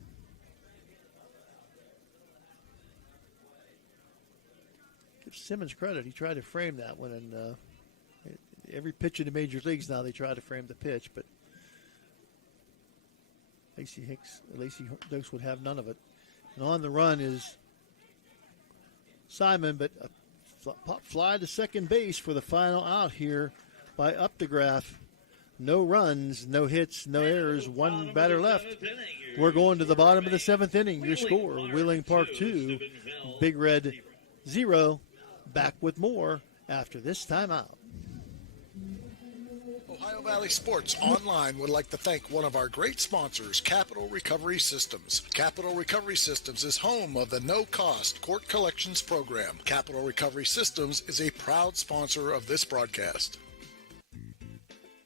Give Simmons credit. He tried to frame that one, and every pitch in the major leagues now they try to frame the pitch, but Lacey Hicks would have none of it. And on the run is Simon, but a pop fly to second base for the final out here by Updegraff. No runs, no hits, no errors, 1 batter left. We're going to the bottom of the 7th inning. Your score, Wheeling Park 2, Big Red 0. Back with more after this timeout. Ohio Valley Sports Online would like to thank one of our great sponsors, Capital Recovery Systems. Capital Recovery Systems is home of the no-cost court collections program. Capital Recovery Systems is a proud sponsor of this broadcast.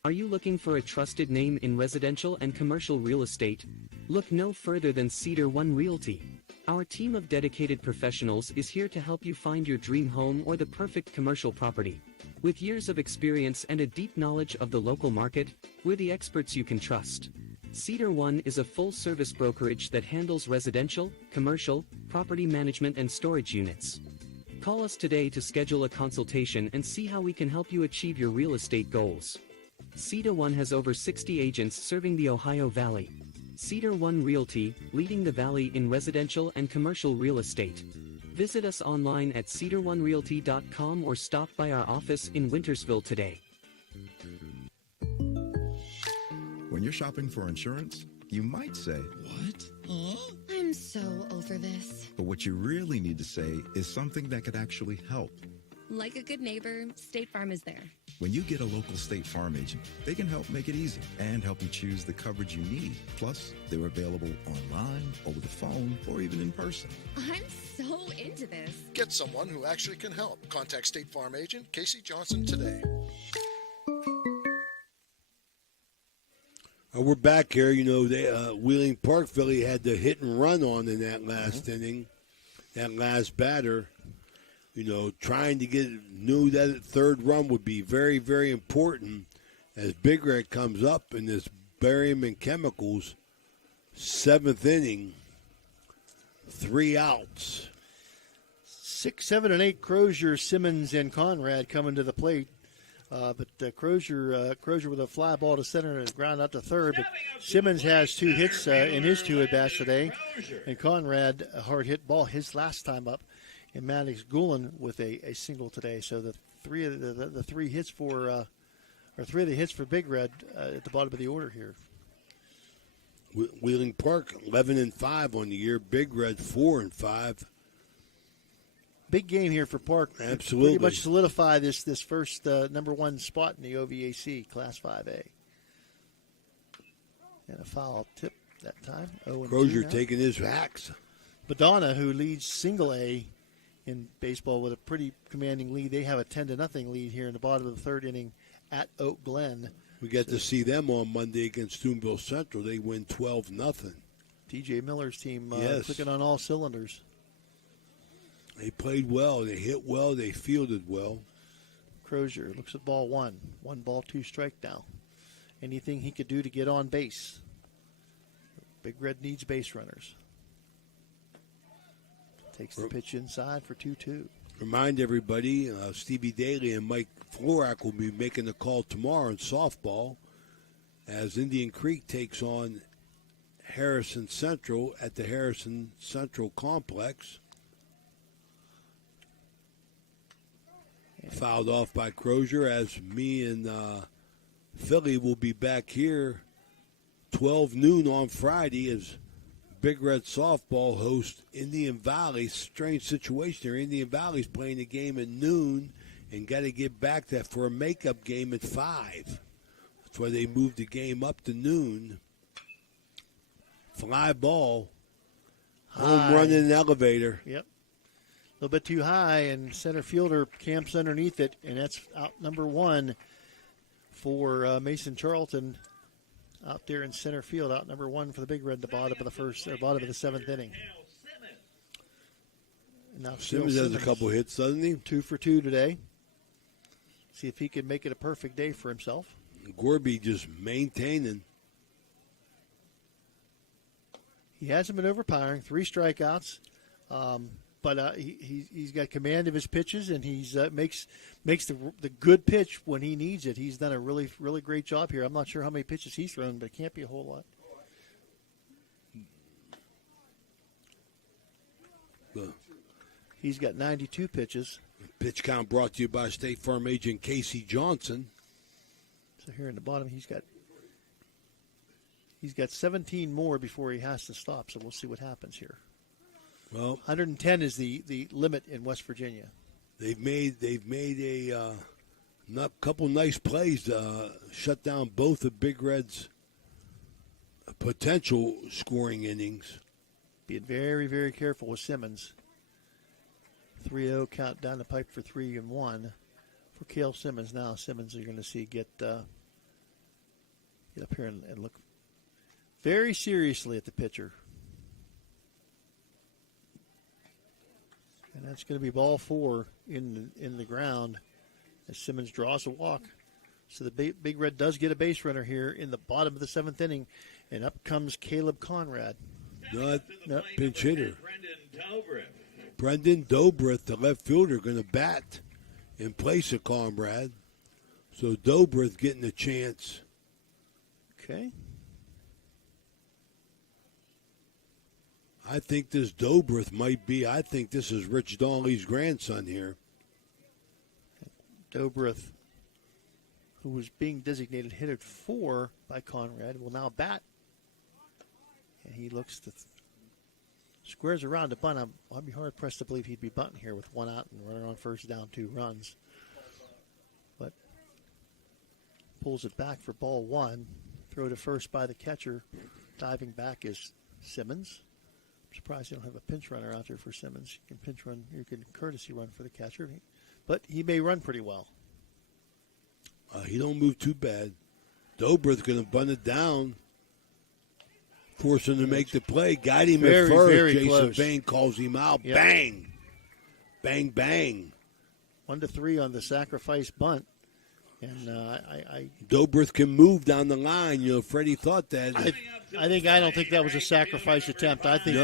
Are you looking for a trusted name in residential and commercial real estate? Look no further than Cedar One Realty. Our team of dedicated professionals is here to help you find your dream home or the perfect commercial property. With years of experience and a deep knowledge of the local market, we're the experts you can trust. Cedar One is a full-service brokerage that handles residential, commercial, property management and storage units. Call us today to schedule a consultation and see how we can help you achieve your real estate goals. Cedar One has over 60 agents serving the Ohio Valley. Cedar One Realty, leading the valley in residential and commercial real estate. Visit us online at cedaronerealty.com or stop by our office in Wintersville today. When you're shopping for insurance, you might say, "What? Huh?" I'm so over this. But what you really need to say is something that could actually help. Like a good neighbor, State Farm is there. When you get a local State Farm agent, they can help make it easy and help you choose the coverage you need. Plus, they're available online, over the phone, or even in person. I'm so into this. Get someone who actually can help. Contact State Farm agent Casey Johnson today. We're back here. You know, Wheeling Park Philly had the hit and run on in that last inning, that last batter. You know, trying to knew that third run would be very, very important as Big Red comes up in this barium and chemicals 7th inning, 3 outs. 6, 7, and 8, Crozier, Simmons, and Conrad coming to the plate. But Crozier with a fly ball to center and ground out to third. But Simmons has 2 hits in his 2 at-bats today. And Conrad, a hard hit ball his last time up. And Maddox Goulin with a single today. So the three of the 3 hits for Big Red at the bottom of the order here. Wheeling Park 11-5 on the year. Big Red 4-5. Big game here for Park. Absolutely. Pretty much solidify this first number 1 spot in the OVAC Class 5A. And a foul tip that time. Crozier taking his hacks. Madonna, who leads single A in baseball with a pretty commanding lead. They have a 10-0 lead here in the bottom of the 3rd inning at Oak Glen. We get to see them on Monday against Steubenville Central. They win 12-0. DJ Miller's team yes. clicking on all cylinders. They played well. They hit well. They fielded well. Crozier looks at ball 1. 1 ball, 2 strike now. Anything he could do to get on base. Big Red needs base runners. Takes the pitch inside for 2-2. Remind everybody, Stevie Daly and Mike Florak will be making the call tomorrow in softball as Indian Creek takes on Harrison Central at the Harrison Central Complex. Fouled off by Crozier as me and Philly will be back here 12 noon on Friday as Big Red softball hosts Indian Valley. Strange situation here. Indian Valley's playing the game at noon and got to get back for a makeup game at 5. That's why they moved the game up to noon. Fly ball. Home run in an elevator. Yep. A little bit too high, and center fielder camps underneath it, and that's out number 1 for Mason Charlton. Out there in center field, out number 1 for the Big Red, the bottom of the 7th inning. And now Simmons has a couple hits, doesn't he? 2 for 2 today. See if he can make it a perfect day for himself. Gorby just maintaining. He hasn't been overpowering. 3 strikeouts. But he's got command of his pitches, and he's makes the good pitch when he needs it. He's done a really, really great job here. I'm not sure how many pitches he's thrown, but it can't be a whole lot. He's got 92 pitches. Pitch count brought to you by State Farm agent Casey Johnson. So here in the bottom, he's got 17 more before he has to stop. So we'll see what happens here. Well, 110 is the limit in West Virginia. They've made a couple nice plays to shut down both of Big Red's potential scoring innings. Being very, very careful with Simmons. 3-0 count down the pipe for 3-1 for Cale Simmons. Now Simmons you're going to see get up here and look very seriously at the pitcher. And that's going to be ball 4 in the ground as Simmons draws a walk. So the Big Red does get a base runner here in the bottom of the 7th inning. And up comes Caleb Conrad. Not pinch hitter. Brendan Dobrith, the left fielder, going to bat in place of Conrad. So Dobrith getting a chance. Okay. I think this Dobrith might be, I think this is Rich Donnelly's grandson here. Dobrith, who was being designated hitter 4 by Conrad, will now bat. And he looks to squares around to bunt. I'd be hard-pressed to believe he'd be bunting here with 1 out and running on first down 2 runs. But pulls it back for ball 1. Throw to first by the catcher. Diving back is Simmons. I'm surprised you don't have a pinch runner out there for Simmons. You can pinch run, you can courtesy run for the catcher. But he may run pretty well. He don't move too bad. Dobrith's going to bunt it down. Force him to make the play. Got him at first. Very Jason close. Bain calls him out. Yep. Bang. Bang, bang. 1-3 on the sacrifice bunt. And I Dobrith can move down the line. Freddie thought that. I don't think that was a sacrifice attempt. I think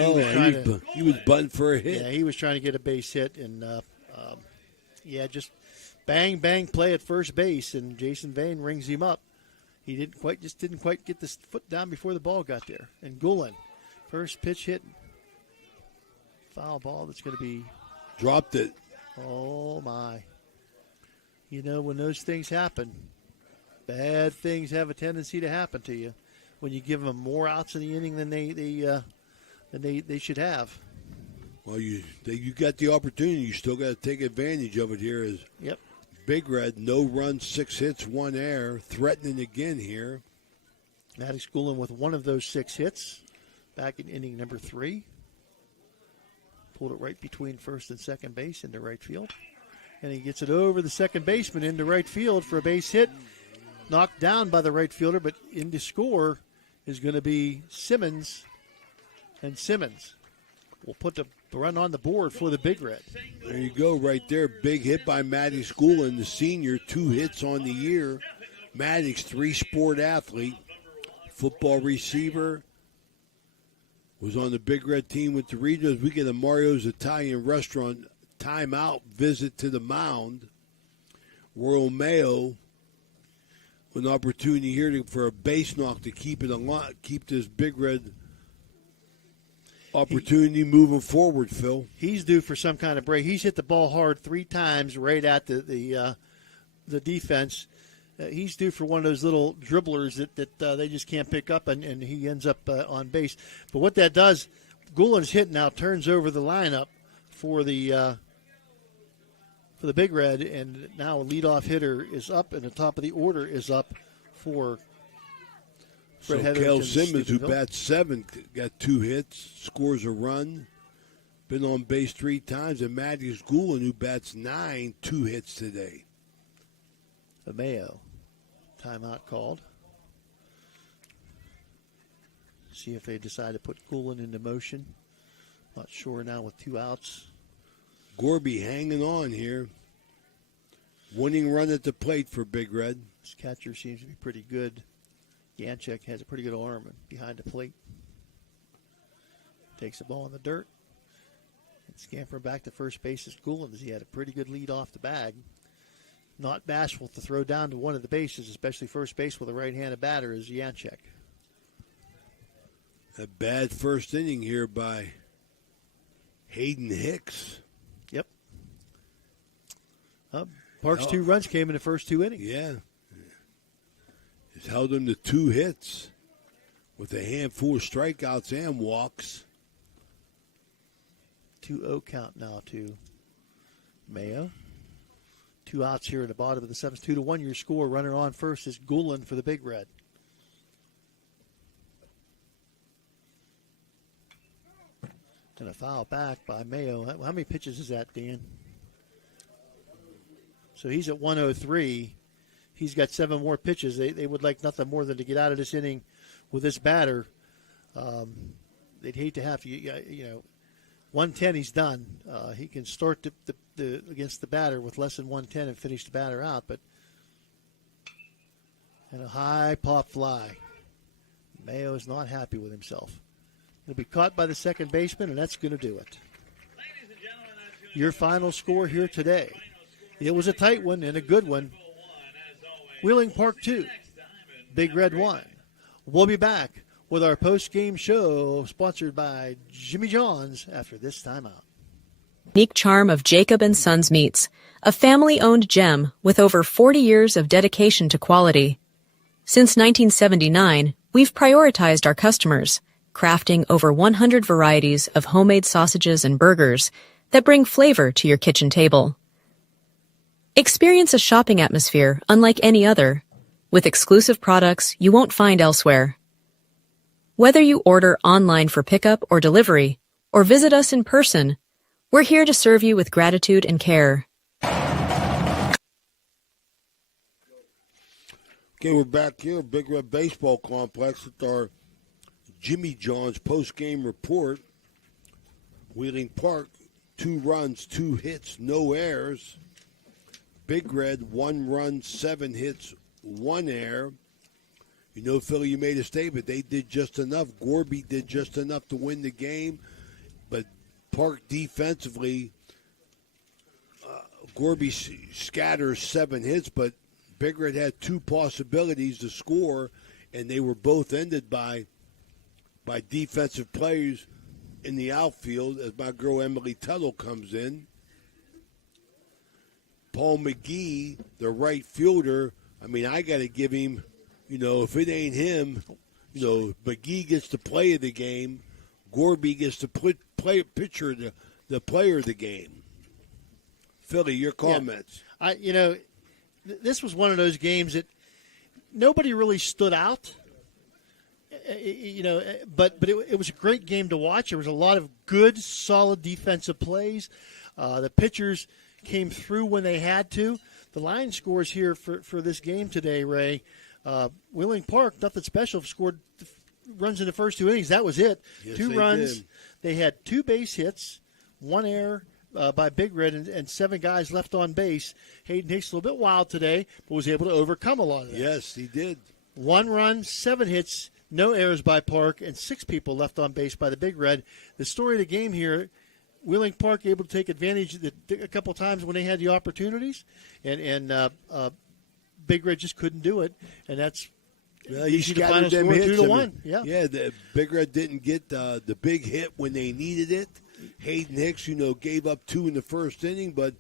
he was butting for a hit. Yeah, he was trying to get a base hit, and just bang bang play at first base, and Jason Vane rings him up. He didn't quite get the foot down before the ball got there. And Gulen, first pitch hit, foul ball that's going to be dropped it. Oh my! When those things happen, bad things have a tendency to happen to you. When you give them more outs in the inning than they should have. Well, you got the opportunity. You still got to take advantage of it here. Yep. Big Red, no runs, 6 hits, 1 error, threatening again here. Maddox Gulen with one of those 6 hits back in inning number 3. Pulled it right between first and second base into right field. And he gets it over the second baseman into right field for a base hit. Knocked down by the right fielder, but in to score is going to be Simmons. And Simmons will put the run on the board for the Big Red. There you go, right there. Big hit by Maddox Gulen, the senior. 2 hits on the year. Maddox, 3-sport athlete, football receiver. Was on the Big Red team with the Regionals. We get a Mario's Italian Restaurant timeout visit to the mound. Royal Mayo, an opportunity here for a base knock to keep it alive, keep this Big Red opportunity moving forward, Phil. He's due for some kind of break. He's hit the ball hard 3 times right at the defense. He's due for one of those little dribblers that they just can't pick up, and he ends up on base. But what that does, Gulen's hit now turns over the lineup for the Big Red, and now a leadoff hitter is up, and the top of the order is up for Fred Hetherington. Kel Simmons, who bats 7, got 2 hits, scores a run, been on base 3 times, and Maddox Gulen, who bats 9, 2 hits today. The Mayo timeout called. See if they decide to put Gulen into motion. Not sure now with 2 outs. Gorby hanging on here. Winning run at the plate for Big Red. This catcher seems to be pretty good. Yanchek has a pretty good arm behind the plate. Takes the ball in the dirt. And scampering back to first base is Gulen, as he had a pretty good lead off the bag. Not bashful to throw down to one of the bases, especially first base with a right-handed batter, is Yanchek. A bad first inning here by Hayden Hicks. Yep. Park's 2 runs came in the first 2 innings. Yeah. He's held him to 2 hits with a handful of strikeouts and walks. 2-0 count now to Mayo. 2 outs here at the bottom of the 7th. 2-1 your score. Runner on first is Gulen for the Big Red. And a foul back by Mayo. How many pitches is that, Dan? So he's at 103. He's got 7 more pitches. They would like nothing more than to get out of this inning with this batter. They'd hate to have to, 110 he's done. He can start the against the batter with less than 110 and finish the batter out. And a high pop fly. Mayo is not happy with himself. He'll be caught by the second baseman, and that's going to do it. Your final score here today. It was a tight one and a good one. Wheeling Park 2, Big Red 1. We'll be back with our post-game show sponsored by Jimmy John's after this timeout. Unique charm of Jacob & Sons Meats, a family-owned gem with over 40 years of dedication to quality. Since 1979, we've prioritized our customers, crafting over 100 varieties of homemade sausages and burgers that bring flavor to your kitchen table. Experience a shopping atmosphere unlike any other, with exclusive products you won't find elsewhere. Whether you order online for pickup or delivery, or visit us in person, we're here to serve you with gratitude and care. Okay, we're back here at Big Red Baseball Complex with our Jimmy John's post-game report. Wheeling Park, 2 runs, 2 hits, no errors. Big Red, 1 run, 7 hits, 1 error. You know, Philly, you made a statement. They did just enough. Gorby did just enough to win the game. But Park defensively, Gorby scatters 7 hits, but Big Red had 2 possibilities to score, and they were both ended by defensive players in the outfield as my girl Emily Tuttle comes in. Paul McGee, the right fielder, I mean, I got to give him, you know, if it ain't him, you know, McGee gets the play of the game. Gorby gets to pitcher the player of the game. Philly, your comments. Yeah. This was one of those games that nobody really stood out. But it was a great game to watch. There was a lot of good, solid defensive plays. The pitchers came through when they had to. The line scores here for this game today, Ray. Wheeling Park, nothing special, scored runs in the first 2 innings. That was it. Yes, 2 runs. They had 2 base hits, 1 error by Big Red, and 7 guys left on base. Hayden Hicks a little bit wild today, but was able to overcome a lot of that. Yes, he did. 1 run, 7 hits, no errors by Park, and 6 people left on base by the Big Red. The story of the game here, Wheeling Park able to take advantage a couple times when they had the opportunities, and Big Red just couldn't do it, and that's he scattered them hits. 2-1. Yeah, the Big Red didn't get the big hit when they needed it. Hayden Hicks, gave up 2 in the first inning, but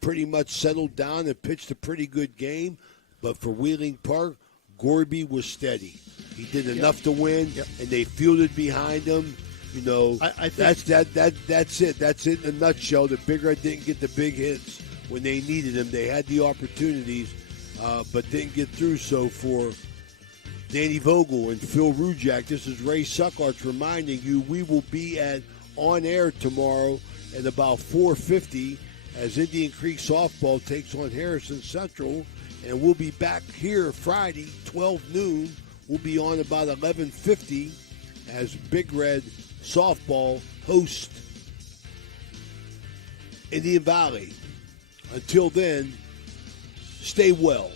pretty much settled down and pitched a pretty good game. But for Wheeling Park, Gorby was steady. He did enough to win, and they fielded behind him. I think that's it. That's it in a nutshell. The Big Red didn't get the big hits when they needed them. They had the opportunities, but didn't get through. So for Danny Vogel and Phil Rujak, this is Ray Suckarts reminding you we will be on air tomorrow at about 4:50 as Indian Creek Softball takes on Harrison Central, and we'll be back here Friday, 12 noon. We'll be on about 11:50 as Big Red Softball hosts Indian Valley. Until then, stay well.